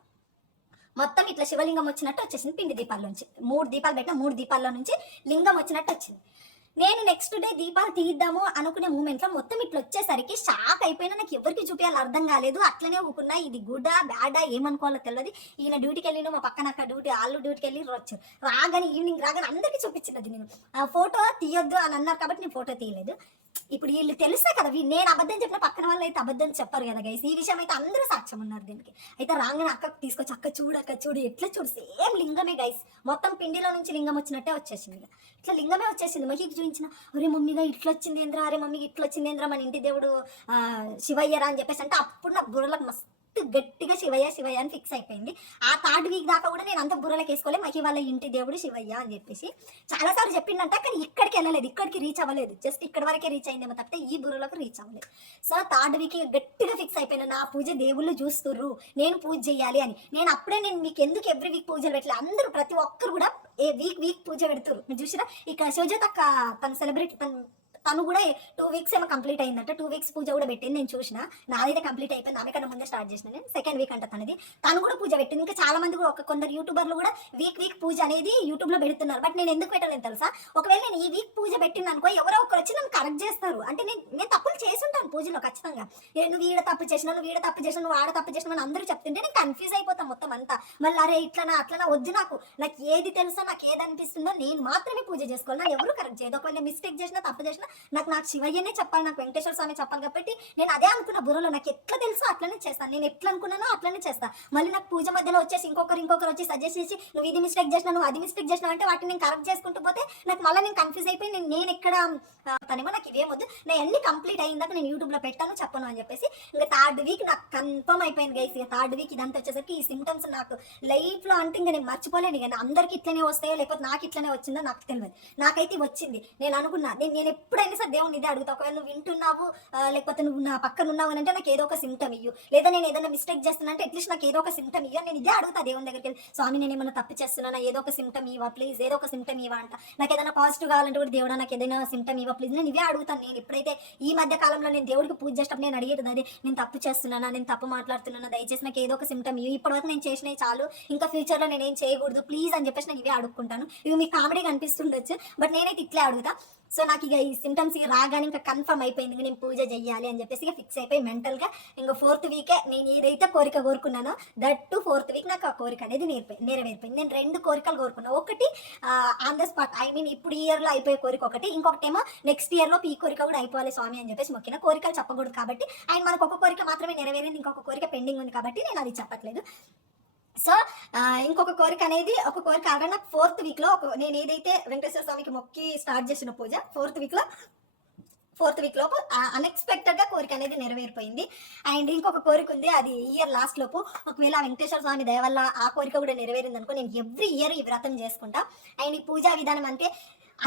మొత్తం ఇట్లా శివలింగం వచ్చినట్టు వచ్చేసింది పిండి దీపాల నుంచి మూడు దీపాలు పెట్టిన మూడు దీపాల్లో నుంచి లింగం వచ్చినట్టు వచ్చింది. నేను నెక్స్ట్ డే దీపాలు తీద్దాము అనుకునే మూమెంట్లో మొత్తం ఇట్లా వచ్చేసరికి షాక్ అయిపోయినా నాకు ఎవరికి చూపించాలి అర్థం కాలేదు. అట్లనే ఊకున్నా ఇది గుడా బ్యాడా ఏమనుకోవాలో తెలియదు ఈయన డ్యూటీకి వెళ్ళిన మా పక్కన అక్క డ్యూటీ వాళ్ళు డ్యూటీకి వెళ్ళి వచ్చారు రాగానే ఈవినింగ్ రాగానే అందరికీ చూపించినది నేను. ఆ ఫోటో తీయొద్దు అని అన్నారు కాబట్టి నేను ఫోటో తీయలేదు. ఇప్పుడు వీళ్ళు తెలుసా కదా నేను అబద్ధం చెప్పిన పక్కన వాళ్ళు అయితే అబద్ధం చెప్పారు కదా గైస్ ఈ విషయం అయితే అందరూ సాక్ష్యం ఉన్నారు దీనికి. అయితే రాగానే అక్కకు తీసుకొచ్చి అక్క చూడు అక్క చూడు ఎట్లా చూడు? సేమ్ లింగమే గైస్ మొత్తం పిండిలో నుంచి లింగం వచ్చినట్టే వచ్చేసింది ఇట్లా లింగమే వచ్చేసింది. మహికి చూపించిన అరే మమ్మీగా ఇట్లా వచ్చింది ఏంద్రా అరే మమ్మీకి ఇట్లా వచ్చింది ఏంద్రా మన ఇంటి దేవుడు శివయ్యరా అని చెప్పేసి అంటే అప్పుడు నా బుర్రలకు మస్తు గట్టిగా శివయ్య శివయ్య అని ఫిక్స్ అయిపోయింది. ఆ థర్డ్ వీక్ దాకా కూడా నేను అంత బుర్రలకు వేసుకోలే. మహి వాళ్ళ ఇంటి దేవుడు శివయ్య అని చెప్పేసి చాలాసార్లు చెప్పిండంట కానీ ఇక్కడికి వెళ్ళలేదు. ఇక్కడికి రీచ్ అవ్వలేదు. జస్ట్ ఇక్కడ వరకే రీచ్ అయిందేమో తప్పితే ఈ బుర్రలకు రీచ్ అవ్వలేదు. సో థర్డ్ వీక్ గట్టిగా ఫిక్స్ అయిపోయినా నా పూజ దేవుళ్ళు చూస్తుర్రు. నేను పూజ చేయాలి అని. నేను అప్పుడే నేను మీకు ఎందుకు ఎవ్రీ వీక్ పూజలు పెట్టలే? అందరూ ప్రతి ఒక్కరు కూడా ఏ వీక్ వీక్ పూజ పెడుతురు చూసినా ఇక శివజోత్ అక్క తన సెలబ్రిటీ తను తను కూడా టూ వీక్స్ ఏమో కంప్లీట్ అయిందంట. టూ వీక్స్ పూజ కూడా పెట్టింది నేను చూసిన. నాదైతే కంప్లీట్ అయిపోయింది. ఆమె కన్నా ముందే స్టార్ట్ చేసిన నేను. సెకండ్ వీక్ అంట తనది. తను కూడా పూజ పెట్టింది. ఇంకా చాలా మంది కూడా ఒక కొందరు యూట్యూబర్లు కూడా వీక్ వీక్ పూజ అనేది యూట్యూబ్లో పెడుతున్నారు. బట్ నేను ఎందుకు పెట్టలేదు తెలుసా? ఒకవేళ నేను ఈ వీక్ పూజ పెట్టిన అనుకో ఎవరో ఒకరు వచ్చి నన్ను కరెక్ట్ చేస్తారు. అంటే నేను నేను తప్పులు చేస్తుంటాను పూజలో ఖచ్చితంగా. నేను నువ్వు ఈడ తప్పు చేసిన నువ్వు వీడ తప్పు చేసినా నువ్వు ఆడ తప్పు చేసిన అని అందరూ చెప్తుంటే నేను కన్ఫ్యూజ్ అయిపోతాను మొత్తం అంతా. మళ్ళీ అరే ఇట్లనా అట్లనా వద్దు నాకు. నాకు ఏది తెలుసో నాకు ఏది అనిపిస్తుందో నేను మాత్రమే పూజ చేసుకోవాలి. నన్ను ఎవరు కరెక్ట్ చేయదు. ఒకవేళ మిస్టేక్ చేసినా తప్పు చేసినా నాకు నాకు శివయ్యనే చెప్పాలి నాకు వెంకటేశ్వర స్వామి చెప్పాలి కాబట్టి నేను అదే అనుకున్న బుర్రలో నాకు ఎట్లా తెలుసో అట్లనే చేస్తాను నేను ఎట్లా అనుకున్నానో అట్లనే చేస్తాను మళ్ళీ నాకు పూజ మధ్యలో వచ్చేసి ఇంకొకరు ఇంకొకరు వచ్చి సజెస్ట్ చేసి నువ్వు ఇది మిస్టేక్ చేసినా నువ్వు అది మిస్టేక్ చేసినావు అంటే వాటిని నేను కరెక్ట్ చేసుకుంటూ పోతే నాకు మళ్ళీ నేను కన్ఫ్యూజ్ అయిపోయి నేను నేను ఎక్కడ ఆ, నాకు ఇవేం వద్దు. నేను అన్ని కంప్లీట్ అయ్యిందాక నేను యూట్యూబ్లో పెట్టాను చెప్పను అని చెప్పేసి ఇంకా థర్డ్ వీక్ నాకు కన్ఫర్మ్ అయిపోయింది గైస్ ఇక థర్డ్ వీక్ ఇదంతా వచ్చేసరికి ఈ సిమ్టమ్స్ నాకు లైఫ్లో అంటే ఇంకా నేను మర్చిపోలేను. ఇక అందరికి ఇట్లనే వస్తాయో లేకపోతే నాకు ఇట్లనే వచ్చిందో నాకు తెలియదు. నాకైతే వచ్చింది. నేను అనుకున్నా నేను నేను ఎప్పుడైనా సరే దేవుని ఇదే అడుగుతా. ఒకవేళ నువ్వు వింటున్నావు లేకపోతే నువ్వు నా పక్కన ఉన్నావు అని అంటే నాకు ఏదో ఒక సిమ్టమ్ ఇయ్యు. లేదా నేను ఏదైనా మిస్టేక్ చేస్తున్నానంటే అట్లీస్ట్ నాకు ఏదో ఒక సిమ్టమ్ ఇయ్యో నేను ఇదే అడుగుతా దేవుని దగ్గరికి వెళ్ళి. స్వామి నేను ఏమైనా తప్పు చేస్తున్నానా? ఏదో ఒక సిమ్టమ్ ఇవ్వ ప్లీజ్ ఏదో ఒక సిమ్టమ్ ఇవ్వ అంట. నాకు ఏదైనా పాజిటివ్ కావాలంటే కూడా దేవుడా నాకు ఏదైనా సిమ్టమ్ ఇవ్వ ప్లీజ్ నేను ఇవే అడుగుతాను. నేను ఎప్పుడైతే ఈ మధ్య కాలంలో నేను దేవుడికి పూజ చేసేటప్పుడు నేను అడిగేది అదే నేను తప్పు చేస్తున్నానా? నేను తప్పు మాట్లాడుతున్నానా? దయచేసి నాకు ఏదో ఒక సిమ్టమ్ ఇవి ఇప్పటివరకు నేను చేసినవి చాలు. ఇంకా ఫ్యూచర్లో నేను ఏం చేయకూడదు. ప్లీజ్ అని చెప్పేసి నేను ఇవే అడుగుకుంటాను ఇవి మీకు కామెడీ కనిపిస్తుండొచ్చు బట్ నేనైతే ఇట్లే అడుగుతా. సో నాకు ఇక ఈ సిమ్టమ్స్ ఇక రాగానే ఇంకా కన్ఫర్మ్ అయిపోయింది. నేను పూజ చేయాలి అని చెప్పేసి ఇక ఫిక్స్ అయిపోయి మెంటల్గా ఇంకా ఫోర్త్ వీకే నేను ఏదైతే కోరిక కోరుకున్నానో దట్ టు ఫోర్త్ వీక్ నాకు ఆ కోరిక అనేది నేర్పి నెరవేరిపోయింది. నేను రెండు కోరికలు కోరుకున్నాను ఒకటి on the spot I mean ఇప్పుడు ఇయర్లో అయిపోయే కోరిక ఒకటి. ఇంకొకటేమో నెక్స్ట్ నెక్స్ట్ ఇయర్లో ఈ కోరిక కూడా అయిపోవాలి స్వామి అని చెప్పేసి మొక్కిన. కోరికలు చెప్పకూడదు కాబట్టి అండ్ మనకు ఒక కోరిక మాత్రమే నెరవేరింది ఇంకొక కోరిక పెండింగ్ ఉంది కాబట్టి నేను అది చెప్పట్లేదు. సో ఇంకొక కోరిక అనేది ఒక కోరిక ఆల్రెడీ ఫోర్త్ వీక్లో ఒక నేను ఏదైతే వెంకటేశ్వర స్వామికి మొక్కి స్టార్ట్ చేసిన పూజ ఫోర్త్ వీక్లో ఫోర్త్ వీక్ లోపు అన్ఎక్స్పెక్టెడ్గా కోరిక అనేది నెరవేరిపోయింది. అండ్ ఇంకొక కోరిక ఉంది అది ఇయర్ లాస్ట్ లోపు. ఒకవేళ వెంకటేశ్వర స్వామి దయ వల్ల ఆ కోరిక కూడా నెరవేరింది అనుకో నేను ఎవ్రీ ఇయర్ ఈ వ్రతం చేసుకుంటా. అండ్ ఈ పూజా విధానం అంటే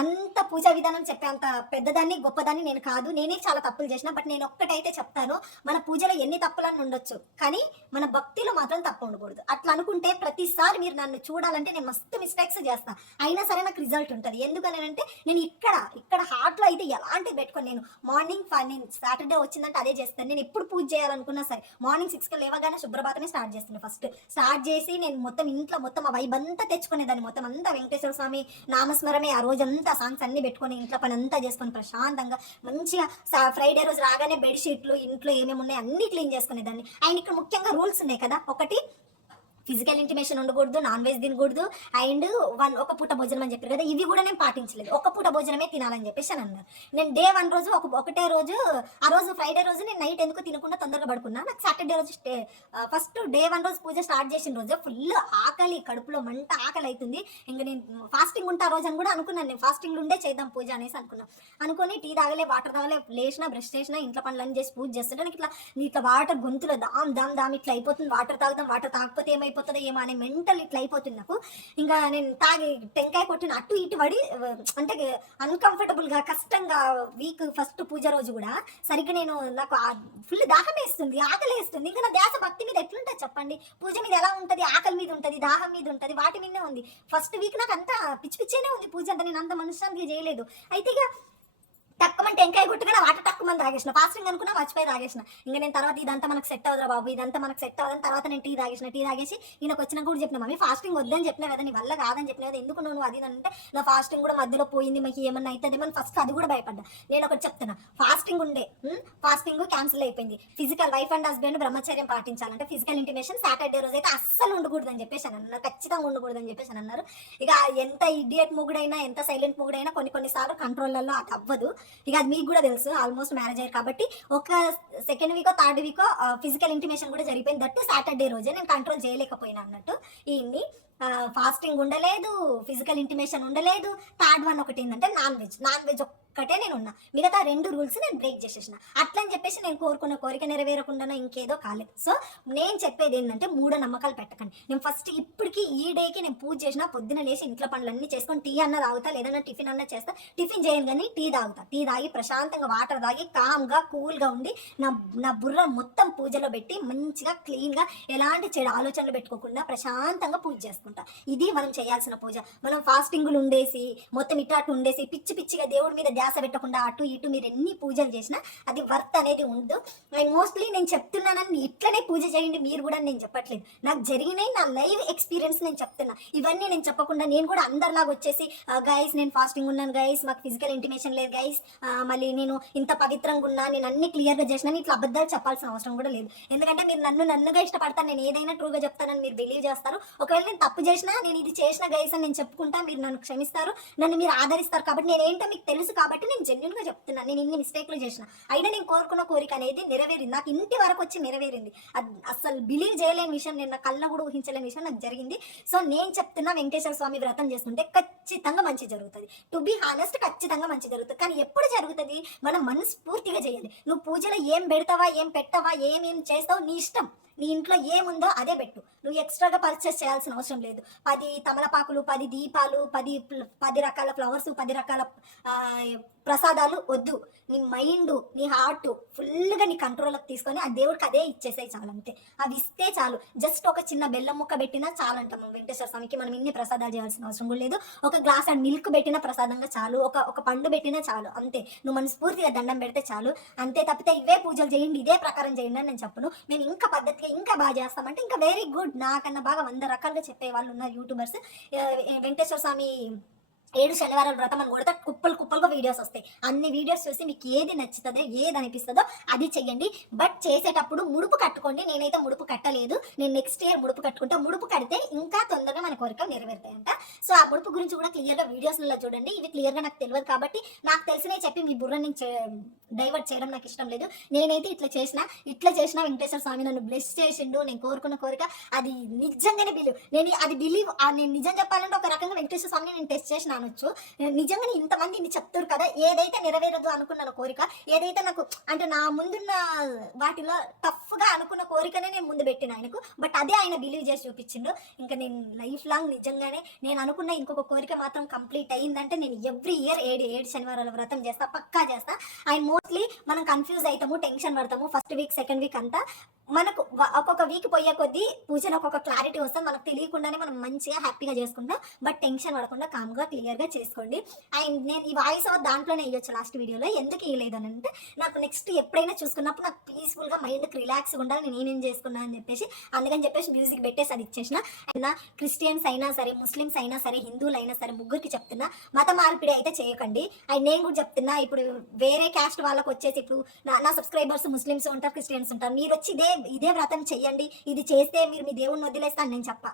అంత పూజా విధానం చెప్పే అంత పెద్దదాన్ని గొప్పదాన్ని నేను కాదు. నేనే చాలా తప్పులు చేసిన బట్ నేను ఒక్కటైతే చెప్తాను మన పూజలో ఎన్ని తప్పులన్నీ ఉండొచ్చు. కానీ మన భక్తిలో మాత్రం తప్పు ఉండకూడదు. అట్లా అనుకుంటే ప్రతిసారి మీరు నన్ను చూడాలంటే నేను మస్తు మిస్టేక్స్ చేస్తా. అయినా సరే నాకు రిజల్ట్ ఉంటుంది. ఎందుకనంటే నేను ఇక్కడ ఇక్కడ హార్ట్లో అయితే ఎలాంటి పెట్టుకొని నేను. మార్నింగ్ ఫైవ్ నేను సాటర్డే వచ్చిందంటే అదే చేస్తాను. నేను ఎప్పుడు పూజ చేయాలనుకున్నా సరే మార్నింగ్ సిక్స్కి లేవగానే శుభ్రభాతమే స్టార్ట్ చేస్తాను ఫస్ట్ స్టార్ట్ చేసి నేను మొత్తం ఇంట్లో మొత్తం ఆ వైబ్ అంతా తెచ్చుకునేదాన్ని. మొత్తం అంతా వెంకటేశ్వర స్వామి నామస్మరమే ఆ రోజంతా సాంగ్స్ అన్ని పెట్టుకొని ఇంట్లో పని అంతా చేసుకొని ప్రశాంతంగా మంచిగా ఫ్రైడే రోజు రాగానే బెడ్షీట్లు ఇంట్లో ఏమేమి ఉన్నాయి అన్ని క్లీన్ చేసుకునేదాన్ని. అండ్ ఇక్కడ ముఖ్యంగా రూల్స్ ఉన్నాయి కదా. ఒకటి ఫిజికల్ ఇంటిమేషన్ ఉండకూడదు నాన్ వెజ్ తినకూడదు అండ్ వన్ ఒక పూట భోజనం అని చెప్పారు కదా ఇవి కూడా నేను పాటించలేదు. ఒక పూట భోజనమే తినాలని చెప్పేసి అని అన్నారు. నేను డే వన్ రోజు ఒక ఒకటే రోజు ఆ రోజు ఫ్రైడే రోజు నేను నైట్ ఎందుకు తినకుండా తొందరగా పడుకున్నా నాకు సాటర్డే రోజు స్టే ఫస్ట్ డే వన్ రోజు పూజ స్టార్ట్ చేసిన రోజు ఫుల్ ఆకలి కడుపులో మంట ఆకలి అవుతుంది ఇంకా నేను ఫాస్టింగ్ ఉంటా రోజు అని కూడా అనుకున్నాను. నేను ఫాస్టింగ్ ఉండే చేద్దాం పూజ అనేసి అనుకున్నా. అనుకొని టీ తాగలే వాటర్ తాగలే లేచినా బ్రష్ చేసినా ఇంట్లో పనులన్నీ చేసి పూజ చేస్తుంటే నాకు ఇట్లా ఇట్లా వాటర్ గొంతులో దామ్ దామ్ దామ్ ఇట్లా అయిపోతుంది. వాటర్ తాగుదాం వాటర్ తాగకపోతే ఏమైపోతుంది? ఏమో అనే మెంటల్ ఇట్లా అయిపోతుంది నాకు. ఇంకా నేను తాగి టెంకాయ కొట్టిన అటు ఇటు పడి అంటే అన్కంఫర్టబుల్గా కష్టంగా వీక్ ఫస్ట్ పూజ రోజు కూడా సరిగ్గా నేను నాకు ఫుల్ దాహం వేస్తుంది ఆకలి వేస్తుంది. ఇంకా నా ధ్యాస భక్తి మీద ఎట్లుంటుంది చెప్పండి? పూజ మీద ఎలా ఉంటుంది? ఆకలి మీద ఉంటుంది దాహం మీద ఉంటుంది వాటి మీదనే ఉంది. ఫస్ట్ వీక్ నాకు అంతా పిచ్చి పిచ్చేనే ఉంది పూజ అంతా. నేను అంత మనశ్శాంతిగా చేయలేదు. అయితే ఇక తక్కువ టెంకాయ కొట్టుకుని వాటర్ తక్కువ మంది తాగేసిన. ఫాస్టింగ్ అనుకున్నా మర్చిపోయి తాగేసిన. ఇంకా నేను తర్వాత ఇదంతా మనకు సెట్ అవుదరా బాబు ఇదంతా మనకు సెట్ అవ్వదని తర్వాత నేను టీ తాగేసిన. టీ తాగేసి ఈయనకు వచ్చినా కూడా చెప్పిన మమ్మీ ఫాస్టింగ్ వద్దని చెప్పినా కదా నీ వల్ల కాదని చెప్పిన కదా ఎందుకు నువ్వు అది అంటే నా ఫాస్టింగ్ కూడా మధ్యలో పోయింది మీకు ఏమన్నా అవుతుందేమో ఫస్ట్ అది కూడా భయపడ్డా. నేను ఒకటి చెప్తున్నా ఫాస్టింగ్ ఉండే ఫాస్టింగ్ క్యాన్సిల్ అయిపోయింది. ఫిజికల్ వైఫ్ అండ్ హస్బెండ్ బ్రహ్మచర్యం పాటించాలంటే ఫిజికల్ ఇంటిమేషన్ సాటర్డే రోజు అయితే అస్సలు ఉండకూడదు అని చెప్పేసి అని అన్నారు. ఖచ్చితంగా ఉండకూడదు అని చెప్పేసి అన్నారు. ఇక ఎంత ఇడియట్ మూగుడైనా ఎంత సైలెంట్ మూగుడైనా కొన్ని కొన్నిసార్లు కంట్రోల్లో అది అవ్వదు. ఇక అది మీకు కూడా తెలుసు ఆల్మోస్ట్ మ్యారేజ్ అయ్యారు కాబట్టి ఒక సెకండ్ వీకో థర్డ్ వీకో ఫిజికల్ ఇంటిమేషన్ కూడా జరిగిపోయింది. దట్ సాటర్డే రోజే. నేను కంట్రోల్ చేయలేకపోయినా అన్నట్టు. ఈ ఫాస్టింగ్ ఉండలేదు ఫిజికల్ ఇంటిమేషన్ ఉండలేదు. థర్డ్ వన్ ఒకటి ఏంటంటే నాన్ వెజ్ నాన్ వెజ్ ఒక్కటే నేను ఉన్నా. మిగతా రెండు రూల్స్ నేను బ్రేక్ చేసేసిన. అట్లని చెప్పేసి నేను కోరుకున్న కోరిక నెరవేరకుండా ఇంకేదో కాలేదు. సో నేను చెప్పేది ఏంటంటే మూఢ నమ్మకాలు పెట్టకండి. నేను ఫస్ట్ ఇప్పటికి ఈ డేకి నేను పూజ చేసిన పొద్దున లేచి ఇంట్లో పనులన్నీ చేసుకొని టీ అన్న తాగుతా లేదన్నా టిఫిన్ అన్న చేస్తా. టిఫిన్ చేయను కానీ టీ తాగుతా. టీ తాగి ప్రశాంతంగా వాటర్ తాగి కామ్గా కూల్గా ఉండి నా నా బుర్ర మొత్తం పూజలో పెట్టి మంచిగా క్లీన్గా ఎలాంటి చెడు ఆలోచనలు పెట్టుకోకుండా ప్రశాంతంగా పూజ చేస్తాను చేసుకుంటా. ఇది మనం చేయాల్సిన పూజ. మనం ఫాస్టింగ్లు ఉండేసి మొత్తం ఇటు అటు ఉండేసి పిచ్చి పిచ్చిగా దేవుడి మీద ధ్యాస పెట్టకుండా అటు ఇటు మీరు ఎన్ని పూజలు చేసినా అది వర్త్ అనేది ఉండదు. అండ్ మోస్ట్లీ నేను చెప్తున్నానని ఇట్లనే పూజ చేయండి మీరు కూడా నేను చెప్పట్లేదు. నాకు జరిగినాయి నా లైవ్ ఎక్స్పీరియన్స్ నేను చెప్తున్నా. ఇవన్నీ నేను చెప్పకుండా నేను కూడా అందరిలాగా వచ్చేసి గైస్ నేను ఫాస్టింగ్ ఉన్నాను గైస్ మాకు ఫిజికల్ ఇంటిమేషన్ లేదు గైస్ మళ్ళీ నేను ఇంత పవిత్రంగా ఉన్నా నేను అన్ని క్లియర్గా చేసినాను ఇట్లా అబద్ధాలు చెప్పాల్సిన అవసరం కూడా లేదు. ఎందుకంటే మీరు నన్ను నన్నుగా ఇష్టపడతాను నేను ఏదైనా ట్రూగా చెప్తానని మీరు బిలీవ్ చేస్తారు. ఒకవేళ నేను తప్పు తప్పు చేసినా నేను ఇది చేసిన గైస్ అని నేను చెప్పుకుంటా మీరు నన్ను క్షమిస్తారు నన్ను మీరు ఆదరిస్తారు. కాబట్టి నేను ఏంటో మీకు తెలుసు కాబట్టి నేను జెన్యున్గా చెప్తున్నాను నేను ఇన్ని మిస్టేక్లు చేసిన. అయినా నేను కోరుకున్న కోరిక అనేది నెరవేరింది. నాకు ఇంటి వరకు వచ్చి నెరవేరింది. అసలు బిలీవ్ చేయలేని విషయం నేను నా కళ్ళ కూడా ఊహించలేని విషయం నాకు జరిగింది. సో నేను చెప్తున్నా వెంకటేశ్వర స్వామి వ్రతం చేస్తుంటే ఖచ్చితంగా మంచి జరుగుతుంది. టు బి హానెస్ట్ ఖచ్చితంగా మంచి జరుగుతుంది. కానీ ఎప్పుడు జరుగుతుంది? మనం మనస్ఫూర్తిగా చేయాలి. నువ్వు పూజలో ఏం పెడతావా ఏం పెట్టవా ఏమేం చేస్తావు నీ ఇష్టం. నీ ఇంట్లో ఏముందో అదే పెట్టు. నువ్వు ఎక్స్ట్రాగా పర్చేస్ చేయాల్సిన అవసరం లేదు. పది తమలపాకులు పది దీపాలు పది పది రకాల ఫ్లవర్స్ పది రకాల ఆ, ప్రసాదాలు వద్దు. నీ మైండ్ నీ హార్ట్ ఫుల్గా నీ కంట్రోల్కి తీసుకొని ఆ దేవుడికి అదే ఇచ్చేసాయి చాలు అంతే. అవి ఇస్తే చాలు. జస్ట్ ఒక చిన్న బెల్లం ముక్క పెట్టినా చాలు అంటాం వెంకటేశ్వర స్వామికి. మనం ఇన్ని ప్రసాదాలు చేయాల్సిన అవసరం కూడా లేదు. ఒక గ్లాస్ అండ్ మిల్క్ పెట్టిన ప్రసాదంగా చాలు. ఒక ఒక పండు పెట్టినా చాలు. అంతే. నువ్వు మనస్ఫూర్తిగా దండం పెడితే చాలు. అంతే తప్పితే ఇవే పూజలు చేయండి. ఇదే ప్రకారం చేయండి అని నేను చెప్పను. మేము ఇంకా పద్ధతిగా ఇంకా బాగా చేస్తామంటే ఇంకా వెరీ గుడ్ నాకన్నా బాగా వంద రకాలుగా చెప్పే వాళ్ళు ఉన్నారు యూట్యూబర్స్ వెంకటేశ్వర స్వామి ఏడు శనివారం వ్రతం అని కొడితే కుప్పలు కుప్పలుగా వీడియోస్ వస్తాయి. అన్ని వీడియోస్ చూసి మీకు ఏది నచ్చుతుందో ఏది అనిపిస్తుందో అది చెయ్యండి. బట్ చేసేటప్పుడు ముడుపు కట్టుకోండి. నేనైతే ముడుపు కట్టలేదు. నేను నెక్స్ట్ ఇయర్ ముడుపు కట్టుకుంటే ముడుపు కడితే ఇంకా తొందరగా మన కోరికలు నెరవేరుతాయంట. సో ఆ ముడుపు గురించి కూడా క్లియర్గా వీడియోస్లో చూడండి. ఇవి క్లియర్గా నాకు తెలియదు కాబట్టి నాకు తెలిసినవి చెప్పి మీ బుర్ర నుంచి డైవర్ట్ చేయడం నాకు ఇష్టం లేదు. నేనైతే ఇట్లా చేసిన ఇట్లా చేసిన వెంకటేశ్వర స్వామి నన్ను బ్లెస్ చేసిండు. నేను కోరుకున్న కోరిక అది నిజంగానే బిలీవ్ నేను అది బిలీవ్ నేను నిజం చెప్పాలంటే ఒక రకంగా వెంకటేశ్వర స్వామిని నేను టెస్ట్ చేసిన అనొచ్చు నిజంగానే ఇంతమంది ఇన్ని చెప్తారు కదా ఏదైతే నెరవేరదు అనుకున్న కోరిక ఏదైతే నాకు అంటే నా ముందున్న వాటిలో టఫ్గా అనుకున్న కోరికనే నేను ముందు పెట్టిన ఆయనకు. బట్ అదే ఆయన బిలీవ్ చేసి చూపించిండు. ఇంకా నేను లైఫ్ లాంగ్ నిజంగానే నేను అనుకున్న ఇంకొక కోరిక మాత్రం కంప్లీట్ అయ్యిందంటే నేను ఎవ్రీ ఇయర్ ఏడు ఏడు శనివారాల వ్రతం చేస్తా పక్కా చేస్తా. ఆయన మోస్ట్లీ మనం కన్ఫ్యూజ్ అవుతాము టెన్షన్ పడతాము ఫస్ట్ వీక్ సెకండ్ వీక్ అంతా. మనకు ఒక్కొక్క వీక్ పోయే కొద్దీ పూజను ఒక్కొక్క క్లారిటీ వస్తుంది. మనకు తెలియకుండానే మనం మంచిగా హ్యాపీగా చేసుకుంటాం బట్ టెన్షన్ పడకుండా కామ్గా క్లియర్గా చేసుకోండి. అండ్ నేను ఈ వాయిస్ ఓవర్ దాంట్లోనే వేయొచ్చు లాస్ట్ వీడియోలో ఎందుకు వేయలేదు అని అంటే నాకు నెక్స్ట్ ఎప్పుడైనా చూసుకున్నప్పుడు నాకు పీస్ఫుల్గా మైండ్కి రిలాక్స్గా ఉండాలి. నేను ఏమేం చేసుకున్నా అని చెప్పేసి అందుకని చెప్పేసి మ్యూజిక్ పెట్టేసి అది ఇచ్చేసిన. అయినా క్రిస్టియన్స్ అయినా సరే ముస్లిమ్స్ అయినా సరే హిందువులు అయినా సరే ముగ్గురికి చెప్తున్నా మత మార్పిడి అయితే చేయకండి. అండ్ నేను కూడా చెప్తున్నా ఇప్పుడు వేరే క్యాస్ట్ వాళ్ళకి వచ్చేసి ఇప్పుడు నా నా సబ్స్క్రైబర్స్ ముస్లిమ్స్ ఉంటారు క్రిస్టియన్స్ ఉంటారు. మీరు వచ్చి ఇదే ఇదే వ్రతం చెయ్యండి. ఇది చేస్తే మీరు మీ దేవుణ్ణి వదిలేస్తాను నేను చెప్ప.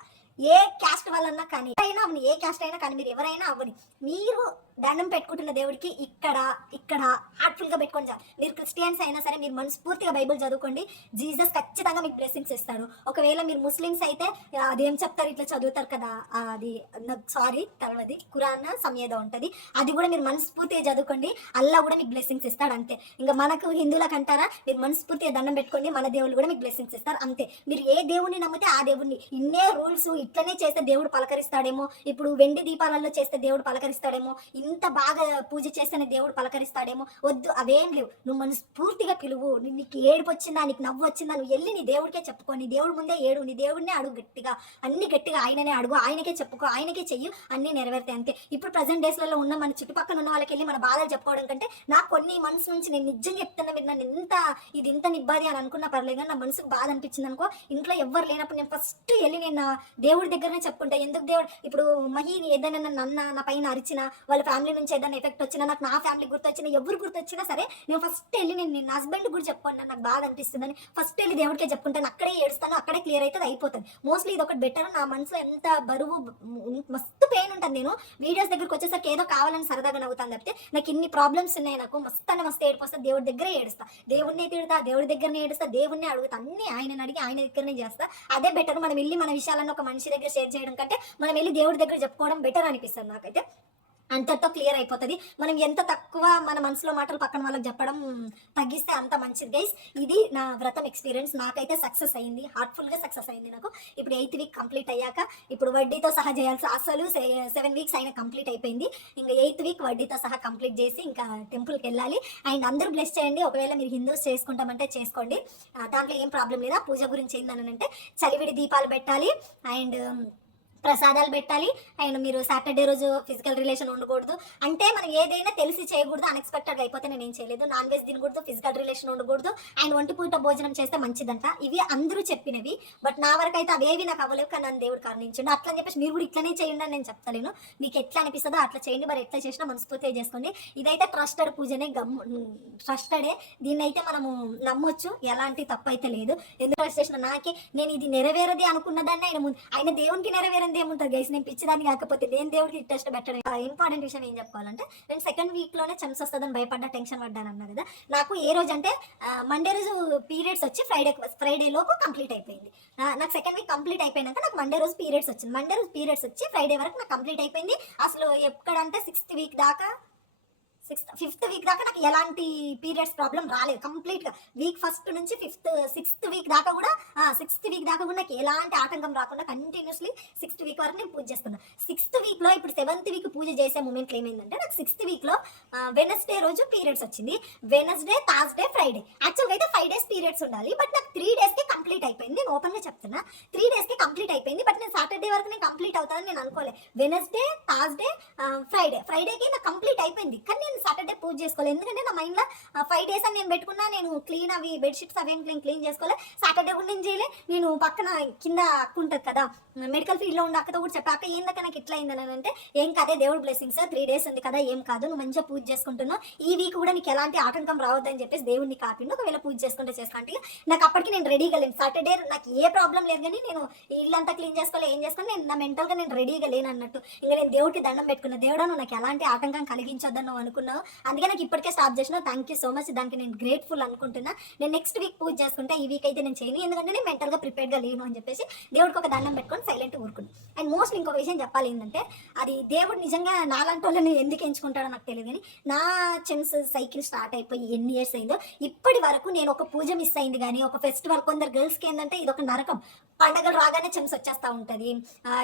ఏ క్యాస్ట్ వాళ్ళన్నా కానీ అయినా అవని ఏ క్యాస్ట్ అయినా కానీ మీరు ఎవరైనా అవ్వని మీరు దండం పెట్టుకుంటున్న దేవుడికి ఇక్కడ ఇక్కడ హార్ట్ఫుల్గా పెట్టుకొని చాలు మీరు క్రిస్టియన్స్ అయినా సరే మీరు మనస్ఫూర్తిగా బైబిల్ చదువుకోండి. జీసస్ ఖచ్చితంగా మీకు బ్లెస్సింగ్స్ ఇస్తాడు. ఒకవేళ మీరు ముస్లిమ్స్ అయితే అదేం చెప్తారు? ఇట్లా చదువుతారు కదా అది సారీ తర్వాది కురాన్న సమేదో ఉంటది. అది కూడా మీరు మనస్ఫూర్తిగా చదువుకోండి. అల్లా కూడా మీకు బ్లెస్సింగ్స్ ఇస్తాడు అంతే. ఇంకా మనకు హిందువులకు అంటారా? మీరు మనస్ఫూర్తిగా దండం పెట్టుకోండి. మన దేవుళ్ళు కూడా మీకు బ్లెస్సింగ్స్ ఇస్తారు అంతే. మీరు ఏ దేవుడిని నమ్మితే ఆ దేవుడిని ఇన్నే రూల్స్ ఇట్లనే చేస్తే దేవుడు పలకరిస్తాడేమో ఇప్పుడు వెండి దీపాలలో చేస్తే దేవుడు పలకరిస్తాడేమో ఇంత బాగా పూజ చేస్తేనే దేవుడు పలకరిస్తాడేమో వద్దు అవేం లేవు. నువ్వు మనస్ఫూర్తిగా పిలువు నీకు ఏడుపు వచ్చిందా నీకు నవ్వు వచ్చిందా నువ్వు వెళ్ళి నీ దేవుడికే చెప్పుకో నీ దేవుడి ముందే ఏడు నీ దేవుడినే అడుగు గట్టిగా అన్ని గట్టిగా ఆయననే అడుగు ఆయనకే చెప్పుకో ఆయనకే చెయ్యి అన్ని నెరవేరుతాయి అంతే. ఇప్పుడు ప్రజెంట్ డేస్లలో ఉన్న మన చుట్టుపక్కల ఉన్న వాళ్ళకి వెళ్ళి మన బాధలు చెప్పుకోవడం కంటే నాకు కొన్ని మనసు నుంచి నేను నిజంగా చెప్తున్నా మీరు నన్ను ఎంత ఇది ఇంత నిబ్బాది అని అనుకున్నా పర్లేదు కానీ నా మనసుకు బాధ అనిపించింది అనుకో ఇంట్లో ఎవ్వరు లేనప్పుడు నేను ఫస్ట్ వెళ్ళి నేను దేవుడి దగ్గరనే చెప్పుకుంటా ఎందుకు దేవుడు? ఇప్పుడు మహి ఏదైనా నన్న నా పైన అరిచినా వాళ్ళ ఫ్యామిలీ నుంచి ఏదైనా ఎఫెక్ట్ వచ్చినా నాకు నా ఫ్యామిలీ గుర్తొచ్చినా ఎవరు గుర్తొచ్చినా సరే నేను ఫస్ట్ వెళ్ళి నేను నా హస్బెండ్ కూడా చెప్పుకున్నాను నాకు బాధ అనిపిస్తుందని ఫస్ట్ వెళ్ళి దేవుడికే చెప్పుకుంటాను. అక్కడే ఏడుస్తాను అక్కడే క్లియర్ అవుతుంది అయిపోతుంది. మోస్ట్లీ ఇది ఒకటి బెటర్ నా మనసులో ఎంత బరువు మస్తు పెయిన్ ఉంటుంది నేను. వీడియోస్ దగ్గరికి వచ్చేసరికి ఏదో కావాలని సరదాగా నవ్వుతాను తప్పితే నాకు ఇన్ని ప్రాబ్లమ్స్ ఉన్నాయి నాకు మస్తు అని మస్తు ఏడిపోస్తా దేవుడి దగ్గరే ఏడుస్తా. దేవుడిని తిడతా దేవుడి దగ్గరనే ఏడుస్తా దేవుడిని అడుగుతా అన్ని ఆయన అడిగి ఆయన దగ్గరనే చేస్తా. అదే బెటర్ మనం వెళ్ళి మన విషయాలను ఒక మనిషి దగ్గర షేర్ చేయడం కంటే మనం వెళ్ళి దేవుడి దగ్గర చెప్పుకోవడం బెటర్ అనిపిస్తుంది నాకైతే. అంతటితో క్లియర్ అయిపోతుంది. మనం ఎంత తక్కువ మన మనసులో మాటలు పక్కన వాళ్ళకి చెప్పడం తగ్గిస్తే అంత మంచిది. గైస్ ఇది నా వ్రతం ఎక్స్పీరియన్స్ నాకైతే సక్సెస్ అయింది. హార్ట్ఫుల్గా సక్సెస్ అయింది నాకు. ఇప్పుడు ఎయిత్ వీక్ కంప్లీట్ అయ్యాక ఇప్పుడు వడ్డీతో సహా చేయాల్సి అసలు సెవెన్ వీక్స్ అయినా కంప్లీట్ అయిపోయింది. ఇంకా ఎయిత్ వీక్ వడ్డీతో సహా కంప్లీట్ చేసి ఇంకా టెంపుల్కి వెళ్ళాలి. అండ్ అందరూ బ్లెస్ చేయండి. ఒకవేళ మీరు హిందూస్ చేసుకుంటామంటే చేసుకోండి. దాంట్లో ఏం ప్రాబ్లం లేదా? పూజ గురించి ఏందని అంటే చలివిడి దీపాలు పెట్టాలి. అండ్ ప్రసాదాలు పెట్టాలి. అండ్ మీరు సాటర్డే రోజు ఫిజికల్ రిలేషన్ ఉండకూడదు. అంటే మనం ఏదైనా తెలిసి చేయకూడదు అన్ఎక్స్పెక్టెడ్గా అయిపోతే నేను ఏం చేయలేదు. నాన్ వెజ్ తినకూడదు ఫిజికల్ రిలేషన్ ఉండకూడదు. అండ్ ఒంటి పూట భోజనం చేస్తే మంచిదంట. ఇవి అందరూ చెప్పినవి. బట్ నా వరకు అయితే అవేవి నాకు అవ్వలేవు. కానీ నన్ను దేవుడు కారణించండి. అట్లా చెప్పేసి మీరు కూడా ఇట్లనే చేయండి అని నేను చెప్తలేను. మీకు ఎట్లా అనిపిస్తుందో అట్లా చేయండి. మరి ఎట్లా చేసినా మనస్ఫూర్తిగా చేసుకోండి. ఇదైతే ట్రస్టెడ్ పూజనే. గమ్ ట్రస్టెడే దీన్ని అయితే మనము నమ్మొచ్చు. ఎలాంటి తప్పు అయితే లేదు. ఎందుకు చేసిన నాకే. నేను ఇది నెరవేరది అనుకున్నదాన్ని ఆయన ముందు ఆయన దేవునికి నెరవేరని లేని ఏముంటుంది గైస్ నేను పిచ్చిదాన్ని కాకపోతే నేను దేవుడికి టెస్ట్ పెట్టడం ఇంపార్టెంట్ విషయం ఏం చెప్పుకోవాలంటే నేను సెకండ్ వీక్లోనే చెమ్స్ వస్తుందని భయపడ్డా టెన్షన్ పడ్డాను అన్నా కదా. నాకు ఏ రోజు అంటే మండే రోజు పీరియడ్స్ వచ్చి ఫ్రైడే ఫ్రైడే లోపు కంప్లీట్ అయిపోయింది. నాకు సెకండ్ వీక్ కంప్లీట్ అయిపోయినాక నాకు మండే రోజు పీరియడ్స్ వచ్చింది. మండే రోజు పీరియడ్స్ వచ్చి ఫ్రైడే వరకు నాకు కంప్లీట్ అయిపోయింది. అసలు ఎక్కడంటే సిక్స్త్ వీక్ దాకా సిక్స్త్ ఫిఫ్త్ వీక్ దాకా నాకు ఎలాంటి పీరియడ్స్ ప్రాబ్లం రాలేదు. కంప్లీట్గా వీక్ ఫస్ట్ నుంచి ఫిఫ్త్ సిక్స్త్ వీక్ దాకా కూడా సిక్స్త్ వీక్ దాకా కూడా నాకు ఎలాంటి ఆటంకం రాకుండా కంటిన్యూస్లీ సిక్స్త్ వీక్ వరకు నేను పూజ చేస్తున్నా. సిక్స్త్ వీక్లో ఇప్పుడు సెవెంత్ వీక్ పూజ చేసే మూమెంట్ ఏమైందంటే నాకు సిక్స్త్ వీక్లో వెనస్డే రోజు పీరియడ్స్ వచ్చింది. వెనస్డే థర్స్డే ఫ్రైడే యాక్చువల్గా అయితే ఫైవ్ డేస్ పీరియడ్స్ ఉండాలి బట్ నాకు త్రీ డేస్కి కంప్లీట్ అయిపోయింది. నేను ఓపెన్గా చెప్తున్నా త్రీ డేస్కి కంప్లీట్ అయిపోయింది బట్ నేను సాటర్డే వరకు నేను కంప్లీట్ అవుతానని నేను అనుకోలేదు వెనస్డే థర్స్డే ఫ్రైడే ఫ్రైడేకి నాకు కంప్లీట్ అయిపోయింది. కానీ నేను సాటర్డే పూజ చేసుకోలేదు ఎందుకంటే నా మైండ్లో ఫైవ్ డేస్ అని నేను పెట్టుకున్నా నేను క్లీన్ అవి బెడ్షీట్స్ అవి నేను క్లీన్ చేసుకోవాలి. సాటర్డే కూడా నేను చేయలే. నేను పక్కన కింద అక్క ఉంటుంది కదా మెడికల్ ఫీల్డ్లో ఉన్న అక్కతో కూడా చెప్పాక ఏందక్క నాకు ఇట్లా అయిందని అంటే ఏం కాదే దేవుడు బ్లెస్సింగ్స్ త్రీ డేస్ ఉంది కదా ఏం కాదు. నువ్వు మంచిగా పూజ చేసుకుంటున్నావు. ఈ వీక్ కూడా నీకు ఎలాంటి ఆటంకం రావద్దని చెప్పేసి దేవుడిని కాపిండు. ఒకవేళ పూజ చేసుకుంటే చేసుకుంటే నాకు అప్పటికి నేను రెడీగా లేను. సాటర్డే నాకు ఏ ప్రాబ్లం లేదు కానీ నేను ఇల్లంతా క్లీన్ చేసుకోవాలి ఏం చేసుకుని నేను నా మెంటల్గా గా నేను రెడీగా లేను అన్నట్టు. ఇంకా నేను దేవుడికి దండం పెట్టుకున్న దేవుడా నువ్వు నాకు ఎలాంటి ఆటంకం కలిగించొద్దని నువ్వు అనుకున్నావు. అందుకే నాకు ఇప్పటికే స్టాప్ చేసిన థ్యాంక్ యూ సో మచ్ దానికి నేను గ్రేట్ఫుల్ అనుకుంటున్నా. నేను నెక్స్ట్ వీక్ పూజ చేసుకుంటే ఈ వీక్ అయితే నేను చేయను. ఎందుకంటే నేను మెంటల్గా ప్రిపేర్గా లేను అని చెప్పేసి దేవుడికి ఒక దండం పెట్టుకొని సైలెంట్ ఊరుకున్నాను అండ్ మోస్ట్ ఇంకో విషయం చెప్పాలి ఏంటంటే అది దేవుడు నిజంగా నాలాంటి వాళ్ళని ఎందుకు ఎంచుకుంటాడో నాకు తెలియదు కానీ నా చెన్స్ సైకిల్ స్టార్ట్ అయిపోయి ఎన్ని ఇయర్స్ అయిందో ఇప్పటి వరకు నేను ఒక పూజ మిస్ అయింది కానీ ఒక ఫెస్టివల్ కొందరు గర్ల్స్కి ఏంటంటే ఇది ఒక నరకం. పండగలు రాగానే చెమ్స్ వచ్చేస్తూ ఉంటుంది.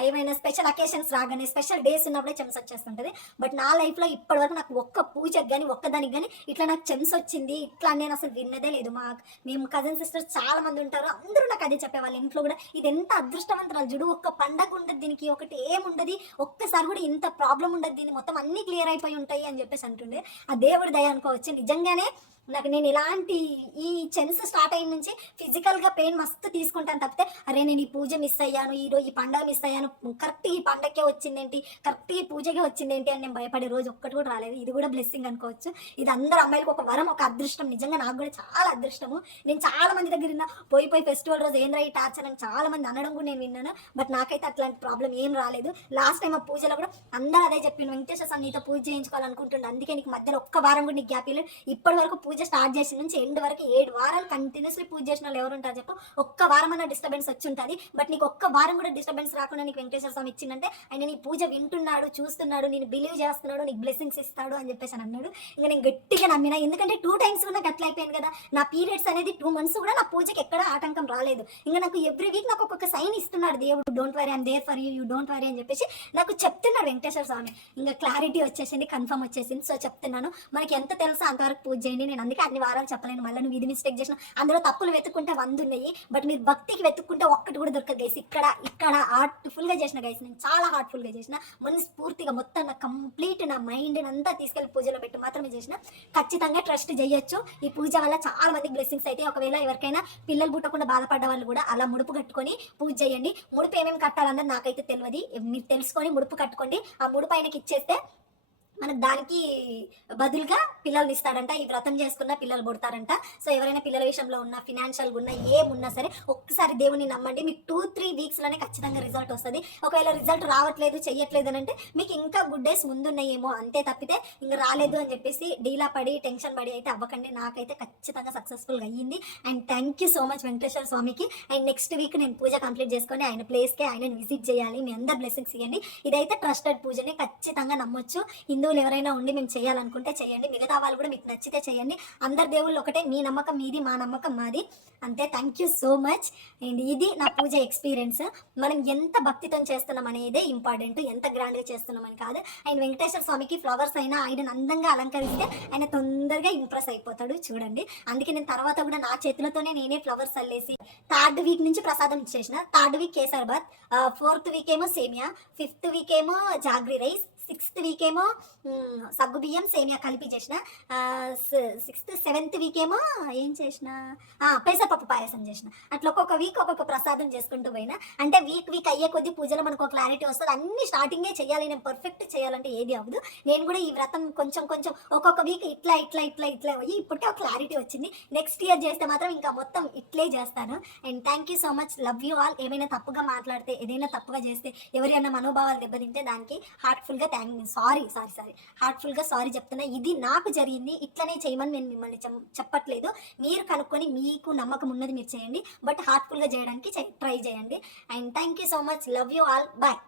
ఏమైనా స్పెషల్ అకేషన్స్ రాగానే స్పెషల్ డేస్ ఉన్నప్పుడే చెమ్స్ వచ్చేస్తుంటుంది. బట్ నా లైఫ్లో ఇప్పటి వరకు నాకు ఒక్క పూజకు కానీ ఒక్కదానికి కానీ ఇట్లా నాకు చెమ్స్ వచ్చింది. ఇట్లా నేను అసలు విన్నదే లేదు. మా మేము కజిన్ సిస్టర్స్ చాలా మంది ఉంటారు. అందరూ నాకు అదే చెప్పేవాళ్ళు. ఇంట్లో కూడా ఇది ఎంత అదృష్టవంతరాలు. చూడు ఒక్క పండగ ఉండదు దీనికి ఒకటి ఏముండదు ఒక్కసారి కూడా ఇంత ప్రాబ్లం ఉండదు. దీన్ని మొత్తం అన్ని క్లియర్ అయిపోయి ఉంటాయి అని చెప్పేసి అంటుండే. ఆ దేవుడి దయ అనుకోవచ్చు నిజంగానే నాకు నేను ఇలాంటి ఈ చెన్స్ స్టార్ట్ అయిన నుంచి ఫిజికల్గా పెయిన్ మస్తు తీసుకుంటాను తప్పితే అరే నేను ఈ పూజ మిస్ అయ్యాను ఈరోజు ఈ పండగ మిస్ అయ్యాను కరెక్ట్ ఈ పండగకే వచ్చిందేంటి కరెక్ట్ ఈ పూజకే వచ్చిందేంటి అని నేను భయపడే రోజు ఒక్కటి కూడా రాలేదు. ఇది కూడా బ్లెస్సింగ్ అనుకోవచ్చు. ఇది అందరు అమ్మాయిలకు ఒక వరం ఒక అదృష్టం. నిజంగా నాకు కూడా చాలా అదృష్టము. నేను చాలా మంది దగ్గర విన్నా పోయి పోయి ఫెస్టివల్ రోజు ఏంద్రా ఈ టార్చర్ అని చాలా మంది అనడం కూడా నేను విన్నాను. బట్ నాకైతే అట్లాంటి ప్రాబ్లం ఏం రాలేదు. లాస్ట్ టైం ఆ పూజలో కూడా అందరూ అదే చెప్పిన వెంకటేశ్వర స్వామి నీతో పూజ చేయించుకోవాలనుకుంటుండే. అందుకే నీకు మధ్యలో ఒక్క వారం కూడా నీకు గ్యాప్ ఇప్పటి వరకు పూజ స్టార్ట్ చేసిన నుంచి ఎండ్ వరకు ఏడు వారాలు కంటిన్యూస్లీ పూజ చేసిన వాళ్ళు ఎవరు ఉంటారు చెప్పు? ఒక్క వారం అన్న డిస్టర్బెన్స్ వచ్చి ఉంటుంది. బట్ నీకు ఒక్క వారం కూడా డిస్టర్బెన్స్ రాకుండా నీకు వెంకటేశ్వర స్వామి ఇచ్చిందంటే ఆయన నీ పూజ వింటున్నాడు చూస్తున్నాడు నేను బిలీవ్ చేస్తున్నాడు నీకు బ్లెస్సింగ్స్ ఇస్తాడు అని చెప్పేసి అని అన్నాడు. ఇంకా నేను గట్టిగా నమ్మిన. ఎందుకంటే టూ టైమ్స్ కూడా నాకు అట్లా అయిపోయింది కదా. నా పీరియడ్స్ అనేది టూ మంత్స్ కూడా నా పూజకి ఎక్కడ ఆటంకం రాలేదు. ఇంకా నాకు ఎవ్రీ వీక్ నాకు ఒక్కొక్క సైన్ ఇస్తున్నాడు. దేవుడు don't worry I'm there for you you don't worry అని చెప్పేసి నాకు చెప్తున్నాడు వెంకటేశ్వర స్వామి. ఇంకా క్లారిటీ వచ్చేసింది కన్ఫర్మ్ వచ్చేసింది. సో చెప్తున్నాను. మనకి ఎంత తెలుసో? అంతవరకు పూజ చేయండి. నేను అందుకే అన్ని వారాలు చెప్పలేను. మళ్ళీ నువ్వు ఇది మిస్టేక్ చేసిన అందులో తప్పులు వెతుక్కుంటే వంద ఉన్నాయి బట్ మీరు భక్తికి వెతుక్కుంటే ఒక్కటి కూడా దొరకదు గైస్ ఇక్కడ ఇక్కడ హార్ట్ఫుల్గా చేసిన గైస్ నేను చాలా హార్ట్ఫుల్గా చేసిన. మనస్ఫూర్తిగా మొత్తం నా కంప్లీట్ నా మైండ్ అంతా తీసుకెళ్ళి పూజలో పెట్టి మాత్రమే చేసిన. ఖచ్చితంగా ట్రస్ట్ చేయొచ్చు. ఈ పూజ వల్ల చాలా మందికి బ్లెస్సింగ్స్ అయితే ఒకవేళ ఎవరికైనా పిల్లలు పుట్టకుండా బాధపడ్డ వాళ్ళు కూడా అలా ముడుపు కట్టుకొని పూజ చేయండి. ముడుపు ఏమేమి కట్టాలన్నది నాకైతే తెలియదు మీరు తెలుసుకొని ముడుపు కట్టుకోండి. ఆ ముడుపు ఆయనకి ఇచ్చేస్తే మనకు దానికి బదులుగా పిల్లలు ఇస్తాడంట. ఈ వ్రతం చేసుకున్న పిల్లలు పుడతారంట. సో ఎవరైనా పిల్లల విషయంలో ఉన్న ఫినాన్షియల్ ఉన్న ఏమున్నా సరే ఒక్కసారి దేవుని నమ్మండి. మీకు టూ త్రీ వీక్స్లోనే ఖచ్చితంగా రిజల్ట్ వస్తుంది. ఒకవేళ రిజల్ట్ రావట్లేదు చెయ్యట్లేదు అని అంటే మీకు ఇంకా గుడ్ డేస్ ముందున్నాయేమో అంతే తప్పితే ఇంకా రాలేదు అని చెప్పేసి డీలా పడి టెన్షన్ పడి అయితే అవ్వకండి. నాకైతే ఖచ్చితంగా సక్సెస్ఫుల్గా అయ్యింది. And thank you so much Venkateswara స్వామికి. అండ్ నెక్స్ట్ వీక్ నేను పూజ కంప్లీట్ చేసుకొని ఆయన ప్లేస్కి ఆయన విజిట్ చేయాలి. మీ అందరు బ్లెస్సింగ్స్ ఇవ్వండి. ఇదైతే ట్రస్టెడ్ పూజని. ఖచ్చితంగా నమ్మొచ్చు. హిందువులు ఎవరైనా ఉండి మేము చేయాలనుకుంటే చేయండి. మిగతా వాళ్ళు కూడా మీకు నచ్చితే చేయండి. అందరి దేవుళ్ళు ఒకటే మీ నమ్మకం మీది మా నమ్మకం మాది. అంతే. Thank you so much and ఇది నా పూజ ఎక్స్పీరియన్స్. మనం ఎంత భక్తితో చేస్తున్నాం అనేదే ఇంపార్టెంట్ ఎంత గ్రాండ్గా చేస్తున్నామని కాదు. ఆయన వెంకటేశ్వర స్వామికి ఫ్లవర్స్ అయినా ఆయన అందంగా అలంకరిస్తే ఆయన తొందరగా ఇంప్రెస్ అయిపోతాడు చూడండి. అందుకే నేను తర్వాత కూడా నా చేతులతోనే నేనే ఫ్లవర్స్ అల్లేసి థర్డ్ వీక్ నుంచి ప్రసాదం ఇచ్చేసిన. Third week kesarbath fourth week ఏమో సేమియా ఫిఫ్త్ వీక్ ఏమో జాగ్రీ రైస్ సిక్స్త్ వీక్ ఏమో సగ్గు బియ్యం సేమియా కలిపి చేసిన సిక్స్త్ సెవెంత్ వీక్ ఏమో ఏం చేసిన? పెసపప్పు పెసరపప్పు పాయసం చేసిన. అట్లా ఒక్కొక్క వీక్ ఒక్కొక్క ప్రసాదం చేసుకుంటూ పోయినా అంటే వీక్ వీక్ అయ్యే కొద్ది పూజలో మనకు ఒక క్లారిటీ వస్తుంది. అన్ని స్టార్టింగే చేయాలి నేను పర్ఫెక్ట్ చేయాలంటే ఏది అవ్వదు. నేను కూడా ఈ వ్రతం కొంచెం కొంచెం ఒక్కొక్క వీక్ ఇట్లా ఇట్లా ఇట్లా ఇట్లా పోయి ఇప్పటికే ఒక క్లారిటీ వచ్చింది. నెక్స్ట్ ఇయర్ చేస్తే మాత్రం ఇంకా మొత్తం ఇట్లే చేస్తాను. And thank you so much. Love you all. ఏమైనా తప్పుగా మాట్లాడితే ఏదైనా తప్పుగా చేస్తే ఎవరైనా మనోభావాలు దెబ్బతింటే దానికి హార్ట్ఫుల్గా థ్యాంక్ సారీ సారీ సారీ హార్ట్ఫుల్గా సారీ చెప్తున్నా. ఇది నాకు జరిగింది ఇట్లనే చేయమని నేను మిమ్మల్ని చెప్పట్లేదు. మీరు కనుక్కొని మీకు నమ్మకం ఉన్నది మీరు చేయండి. బట్ హార్ట్ఫుల్గా చేయడానికి ట్రై చేయండి. And thank you so much. Love you all. Bye.